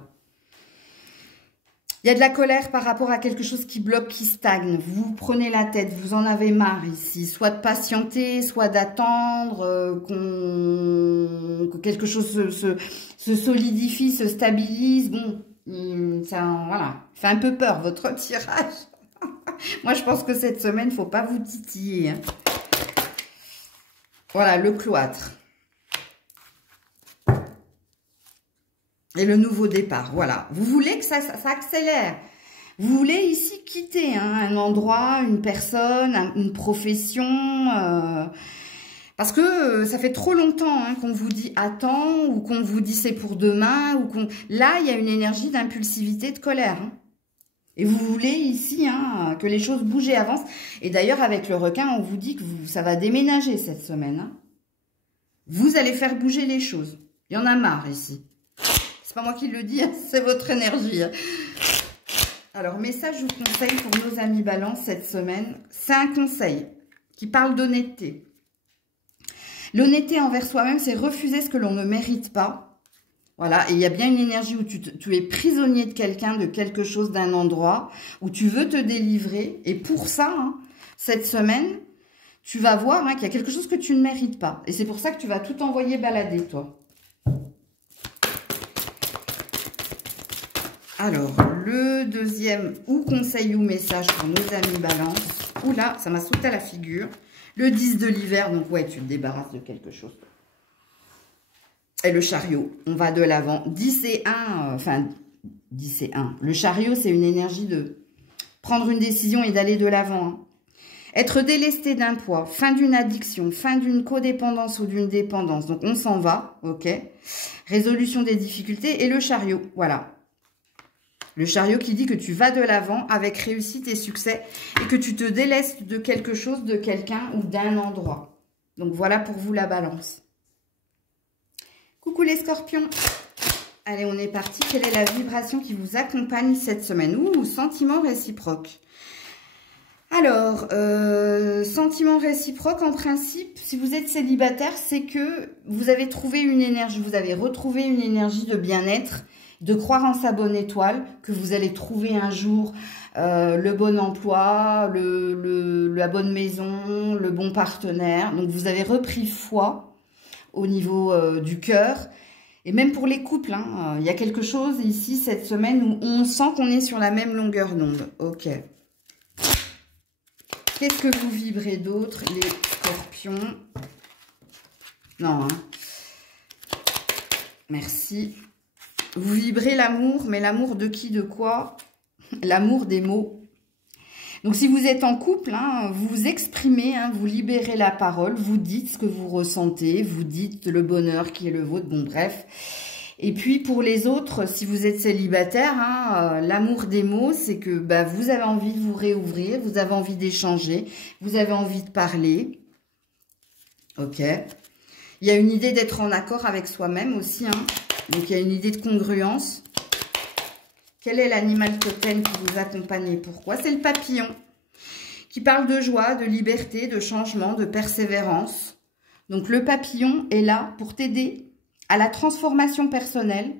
Il y a de la colère par rapport à quelque chose qui bloque, qui stagne. Vous prenez la tête, vous en avez marre ici. Soit de patienter, soit d'attendre que quelque chose se solidifie, se stabilise. Bon, ça, voilà. Il fait un peu peur, votre tirage. Moi, je pense que cette semaine, il ne faut pas vous titiller. Hein. Voilà, le cloître. Et le nouveau départ, voilà. Vous voulez que ça accélère. Vous voulez ici quitter hein, un endroit, une personne, une profession. Parce que ça fait trop longtemps hein, qu'on vous dit attends ou qu'on vous dit c'est pour demain. Là, il y a une énergie d'impulsivité, de colère. Hein. Et vous voulez ici hein, que les choses bougent et avancent. Et d'ailleurs, avec le requin, on vous dit que ça va déménager cette semaine. Hein. Vous allez faire bouger les choses. Il y en a marre ici. C'est pas moi qui le dis, hein, c'est votre énergie. Alors, message ou conseil pour nos amis balance cette semaine. C'est un conseil qui parle d'honnêteté. L'honnêteté envers soi-même, c'est refuser ce que l'on ne mérite pas. Voilà, et il y a bien une énergie où tu es prisonnier de quelqu'un, de quelque chose, d'un endroit, où tu veux te délivrer. Et pour ça, hein, cette semaine, tu vas voir hein, qu'il y a quelque chose que tu ne mérites pas. Et c'est pour ça que tu vas tout envoyer balader, toi. Alors, le deuxième, ou conseil ou message pour nos amis balance. Oula, ça m'a sauté à la figure. Le 10 de l'hiver, donc ouais, tu te débarrasses de quelque chose. Et le chariot, on va de l'avant. 10 et 1, enfin, 10 et 1. Le chariot, c'est une énergie de prendre une décision et d'aller de l'avant. Hein. Être délesté d'un poids, fin d'une addiction, fin d'une codépendance ou d'une dépendance. Donc, on s'en va, ok. Résolution des difficultés et le chariot, voilà. Le chariot qui dit que tu vas de l'avant avec réussite et succès et que tu te délestes de quelque chose, de quelqu'un ou d'un endroit. Donc, voilà pour vous la balance. Coucou les scorpions. Allez, on est parti. Quelle est la vibration qui vous accompagne cette semaine? Ouh, sentiment réciproque. Alors, sentiment réciproque, en principe, si vous êtes célibataire, c'est que vous avez trouvé une énergie, vous avez retrouvé une énergie de bien-être, de croire en sa bonne étoile, que vous allez trouver un jour le bon emploi, la bonne maison, le bon partenaire. Donc, vous avez repris foi au niveau du cœur. Et même pour les couples, hein, y a quelque chose ici, cette semaine, où on sent qu'on est sur la même longueur d'onde. Ok. Qu'est-ce que vous vibrez d'autre, les scorpions? Non, hein. Merci. Vous vibrez l'amour, mais l'amour de qui, de quoi? L'amour des mots. Donc, si vous êtes en couple, hein, vous vous exprimez, hein, vous libérez la parole, vous dites ce que vous ressentez, vous dites le bonheur qui est le vôtre, bon, bref. Et puis, pour les autres, si vous êtes célibataire, hein, l'amour des mots, c'est que bah, vous avez envie de vous réouvrir, vous avez envie d'échanger, vous avez envie de parler. Ok. Il y a une idée d'être en accord avec soi-même aussi, hein. Donc, il y a une idée de congruence. Quel est l'animal totem qui vous accompagne et pourquoi? C'est le papillon, qui parle de joie, de liberté, de changement, de persévérance. Donc, le papillon est là pour t'aider à la transformation personnelle.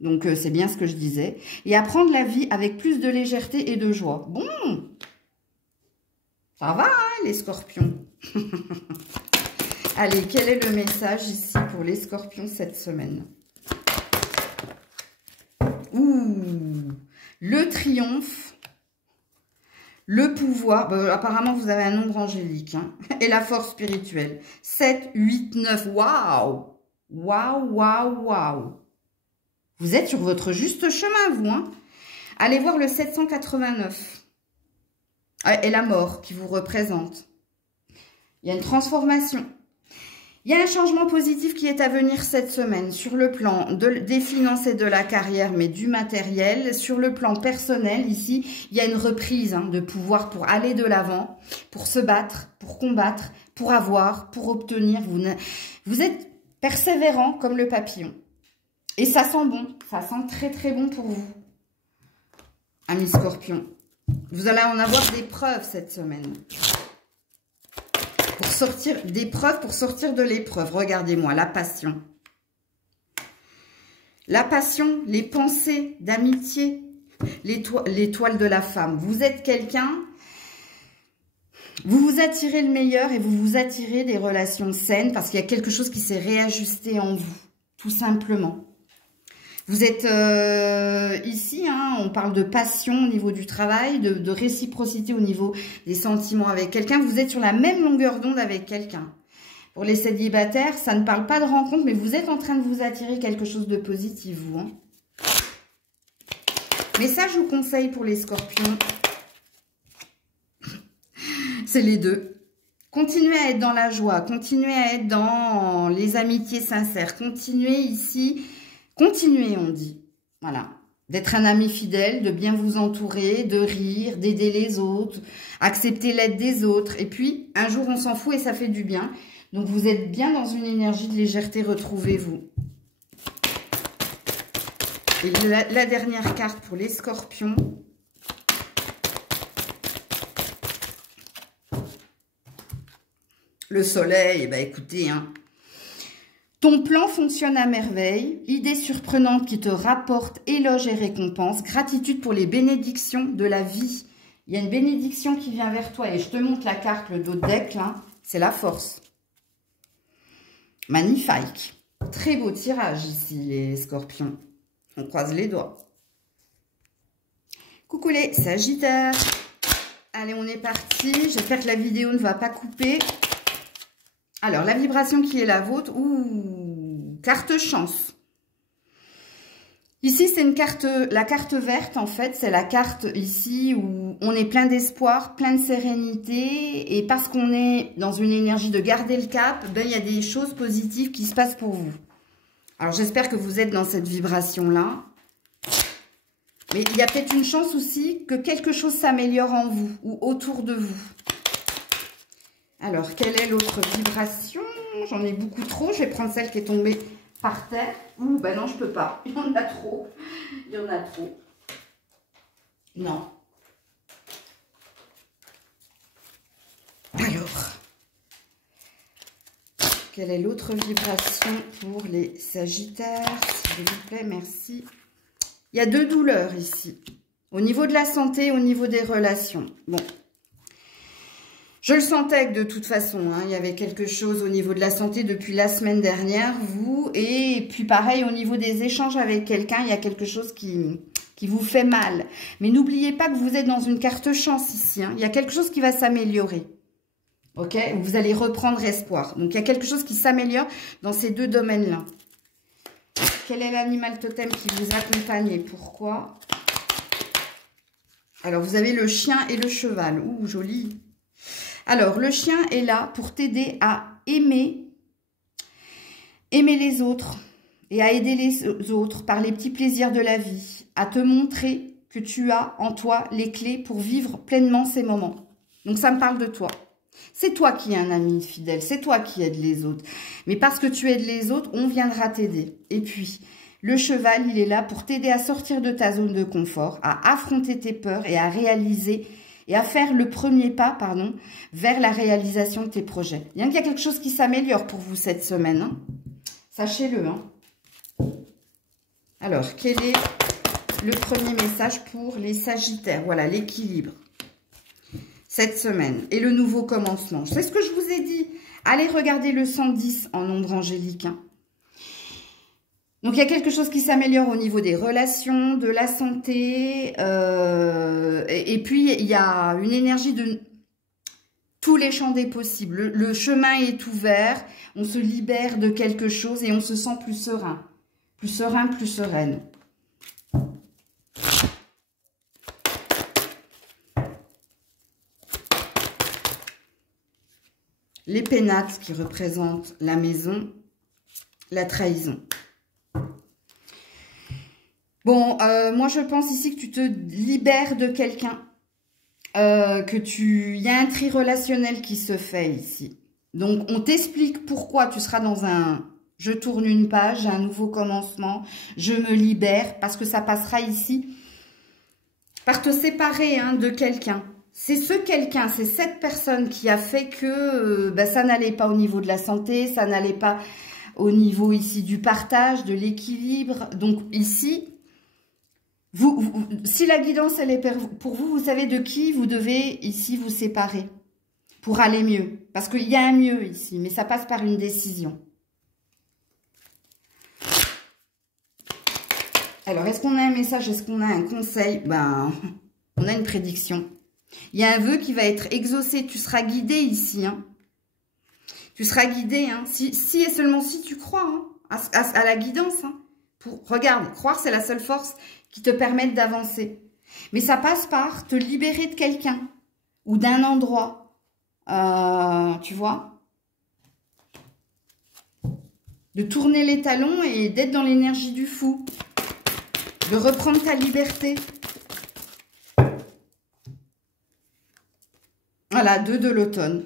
Donc, c'est bien ce que je disais. Et à prendre la vie avec plus de légèreté et de joie. Bon, ça va, hein, les scorpions. Allez, quel est le message ici pour les scorpions cette semaine? Ouh, le triomphe, le pouvoir, apparemment vous avez un nombre angélique, hein, et la force spirituelle. 7, 8, 9, waouh, waouh, waouh, waouh. Vous êtes sur votre juste chemin, vous, hein. Allez voir le 789. Et la mort qui vous représente. Il y a une transformation. Il y a un changement positif qui est à venir cette semaine sur le plan des finances et de la carrière, mais du matériel. Sur le plan personnel, ici, il y a une reprise de pouvoir pour aller de l'avant, pour se battre, pour combattre, pour avoir, pour obtenir. Vous êtes persévérant comme le papillon. Et ça sent bon, ça sent très très bon pour vous, amis Scorpion. Vous allez en avoir des preuves cette semaine. Pour sortir des preuves, pour sortir de l'épreuve. Regardez-moi, la passion. La passion, les pensées d'amitié, l'étoile de la femme. Vous êtes quelqu'un, vous vous attirez le meilleur et vous vous attirez des relations saines parce qu'il y a quelque chose qui s'est réajusté en vous, tout simplement. Vous êtes ici, on parle de passion au niveau du travail, de réciprocité au niveau des sentiments avec quelqu'un. Vous êtes sur la même longueur d'onde avec quelqu'un. Pour les célibataires, ça ne parle pas de rencontre, mais vous êtes en train de vous attirer quelque chose de positif, vous. Mais ça, je vous conseille pour les scorpions, c'est les deux. Continuez à être dans la joie, continuez à être dans les amitiés sincères, continuez ici... Continuez, on dit, voilà, d'être un ami fidèle, de bien vous entourer, de rire, d'aider les autres, accepter l'aide des autres. Et puis, un jour, on s'en fout et ça fait du bien. Donc, vous êtes bien dans une énergie de légèreté, retrouvez-vous. Et la dernière carte pour les scorpions. Le soleil, écoutez, ton plan fonctionne à merveille, idée surprenante qui te rapporte éloges et récompenses, gratitude pour les bénédictions de la vie. Il y a une bénédiction qui vient vers toi et je te montre la carte, le dos de deck, là, c'est la force. Magnifique. Très beau tirage ici, les scorpions. On croise les doigts. Coucou les sagittaires. Allez, on est parti. J'espère que la vidéo ne va pas couper. Alors, la vibration qui est la vôtre, carte chance. Ici, c'est une carte, la carte verte, en fait, c'est la carte ici où on est plein d'espoir, plein de sérénité. Et parce qu'on est dans une énergie de garder le cap, il y a des choses positives qui se passent pour vous. Alors, j'espère que vous êtes dans cette vibration-là. Mais il y a peut-être une chance aussi que quelque chose s'améliore en vous ou autour de vous. Alors, quelle est l'autre vibration? J'en ai beaucoup trop. Je vais prendre celle qui est tombée par terre. Ouh, non, je peux pas. Il y en a trop. Il y en a trop. Non. Alors, quelle est l'autre vibration pour les sagittaires? S'il vous plaît, merci. Il y a 2 douleurs ici. Au niveau de la santé, au niveau des relations. Bon. Je le sentais que de toute façon, il y avait quelque chose au niveau de la santé depuis la semaine dernière, vous. Et puis pareil, au niveau des échanges avec quelqu'un, il y a quelque chose qui vous fait mal. Mais n'oubliez pas que vous êtes dans une carte chance ici. Il y a quelque chose qui va s'améliorer. Ok? Vous allez reprendre espoir. Donc, il y a quelque chose qui s'améliore dans ces 2 domaines-là. Quel est l'animal totem qui vous accompagne et pourquoi? Alors, vous avez le chien et le cheval. Ouh, joli. Alors, le chien est là pour t'aider à aimer les autres et à aider les autres par les petits plaisirs de la vie, à te montrer que tu as en toi les clés pour vivre pleinement ces moments. Donc, ça me parle de toi. C'est toi qui es un ami fidèle, c'est toi qui aides les autres. Mais parce que tu aides les autres, on viendra t'aider. Et puis, le cheval, il est là pour t'aider à sortir de ta zone de confort, à affronter tes peurs et à réaliser et à faire le premier pas, vers la réalisation de tes projets. Bien qu'il y a quelque chose qui s'améliore pour vous cette semaine. Sachez-le. Alors, quel est le premier message pour les sagittaires? Voilà, l'équilibre. Cette semaine. Et le nouveau commencement. C'est ce que je vous ai dit. Allez regarder le 110 en nombre angélique. Donc, il y a quelque chose qui s'améliore au niveau des relations, de la santé. Et puis, il y a une énergie de tous les champs des possibles. Le chemin est ouvert. On se libère de quelque chose et on se sent plus serein. Plus serein, plus sereine. les pénates qui représentent la maison, la trahison. Bon, moi je pense ici que tu te libères de quelqu'un, il y a un tri relationnel qui se fait ici. Donc on t'explique pourquoi tu seras dans un je tourne une page, un nouveau commencement, je me libère, parce que ça passera ici par te séparer de quelqu'un. C'est ce quelqu'un, c'est cette personne qui a fait que ça n'allait pas au niveau de la santé, ça n'allait pas au niveau ici du partage, de l'équilibre. Donc ici, si la guidance elle est pour vous, vous savez de qui vous devez ici vous séparer pour aller mieux. Parce qu'il y a un mieux ici, mais ça passe par une décision. Alors, est-ce qu'on a un message? Est-ce qu'on a un conseil? Ben, on a une prédiction. Il y a un vœu qui va être exaucé. Tu seras guidé ici. Tu seras guidé. Si et seulement si tu crois à la guidance. Regarde, croire, c'est la seule force qui te permette d'avancer. Mais ça passe par te libérer de quelqu'un ou d'un endroit. Tu vois? De tourner les talons et d'être dans l'énergie du fou. De reprendre ta liberté. Voilà, 2 de l'automne.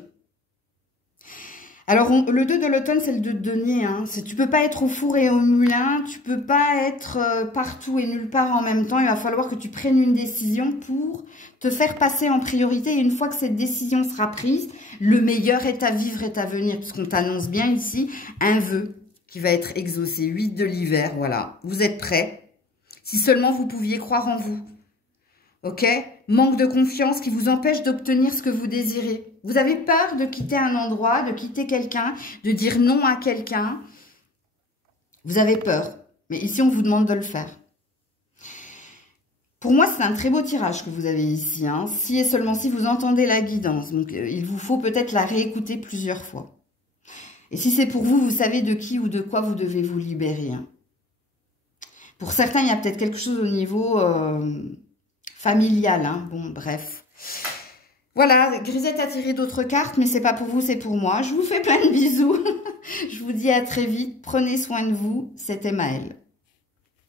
Alors, le 2 de l'automne, c'est le 2 de denier. Tu peux pas être au four et au moulin. Tu peux pas être partout et nulle part en même temps. Il va falloir que tu prennes une décision pour te faire passer en priorité. Et une fois que cette décision sera prise, le meilleur est à vivre et à venir. Puisqu'on t'annonce bien ici un vœu qui va être exaucé. 8 de l'hiver, voilà. Vous êtes prêts? Si seulement vous pouviez croire en vous. Ok? Manque de confiance qui vous empêche d'obtenir ce que vous désirez. Vous avez peur de quitter un endroit, de quitter quelqu'un, de dire non à quelqu'un. Vous avez peur. Mais ici, on vous demande de le faire. Pour moi, c'est un très beau tirage que vous avez ici. Si et seulement si vous entendez la guidance. Donc, il vous faut peut-être la réécouter plusieurs fois. Et si c'est pour vous, vous savez de qui ou de quoi vous devez vous libérer. Pour certains, il y a peut-être quelque chose au niveau familial. Bon, bref. Voilà, Grisette a tiré d'autres cartes, mais c'est pas pour vous, c'est pour moi. Je vous fais plein de bisous. Je vous dis à très vite. Prenez soin de vous. C'était Maëlle.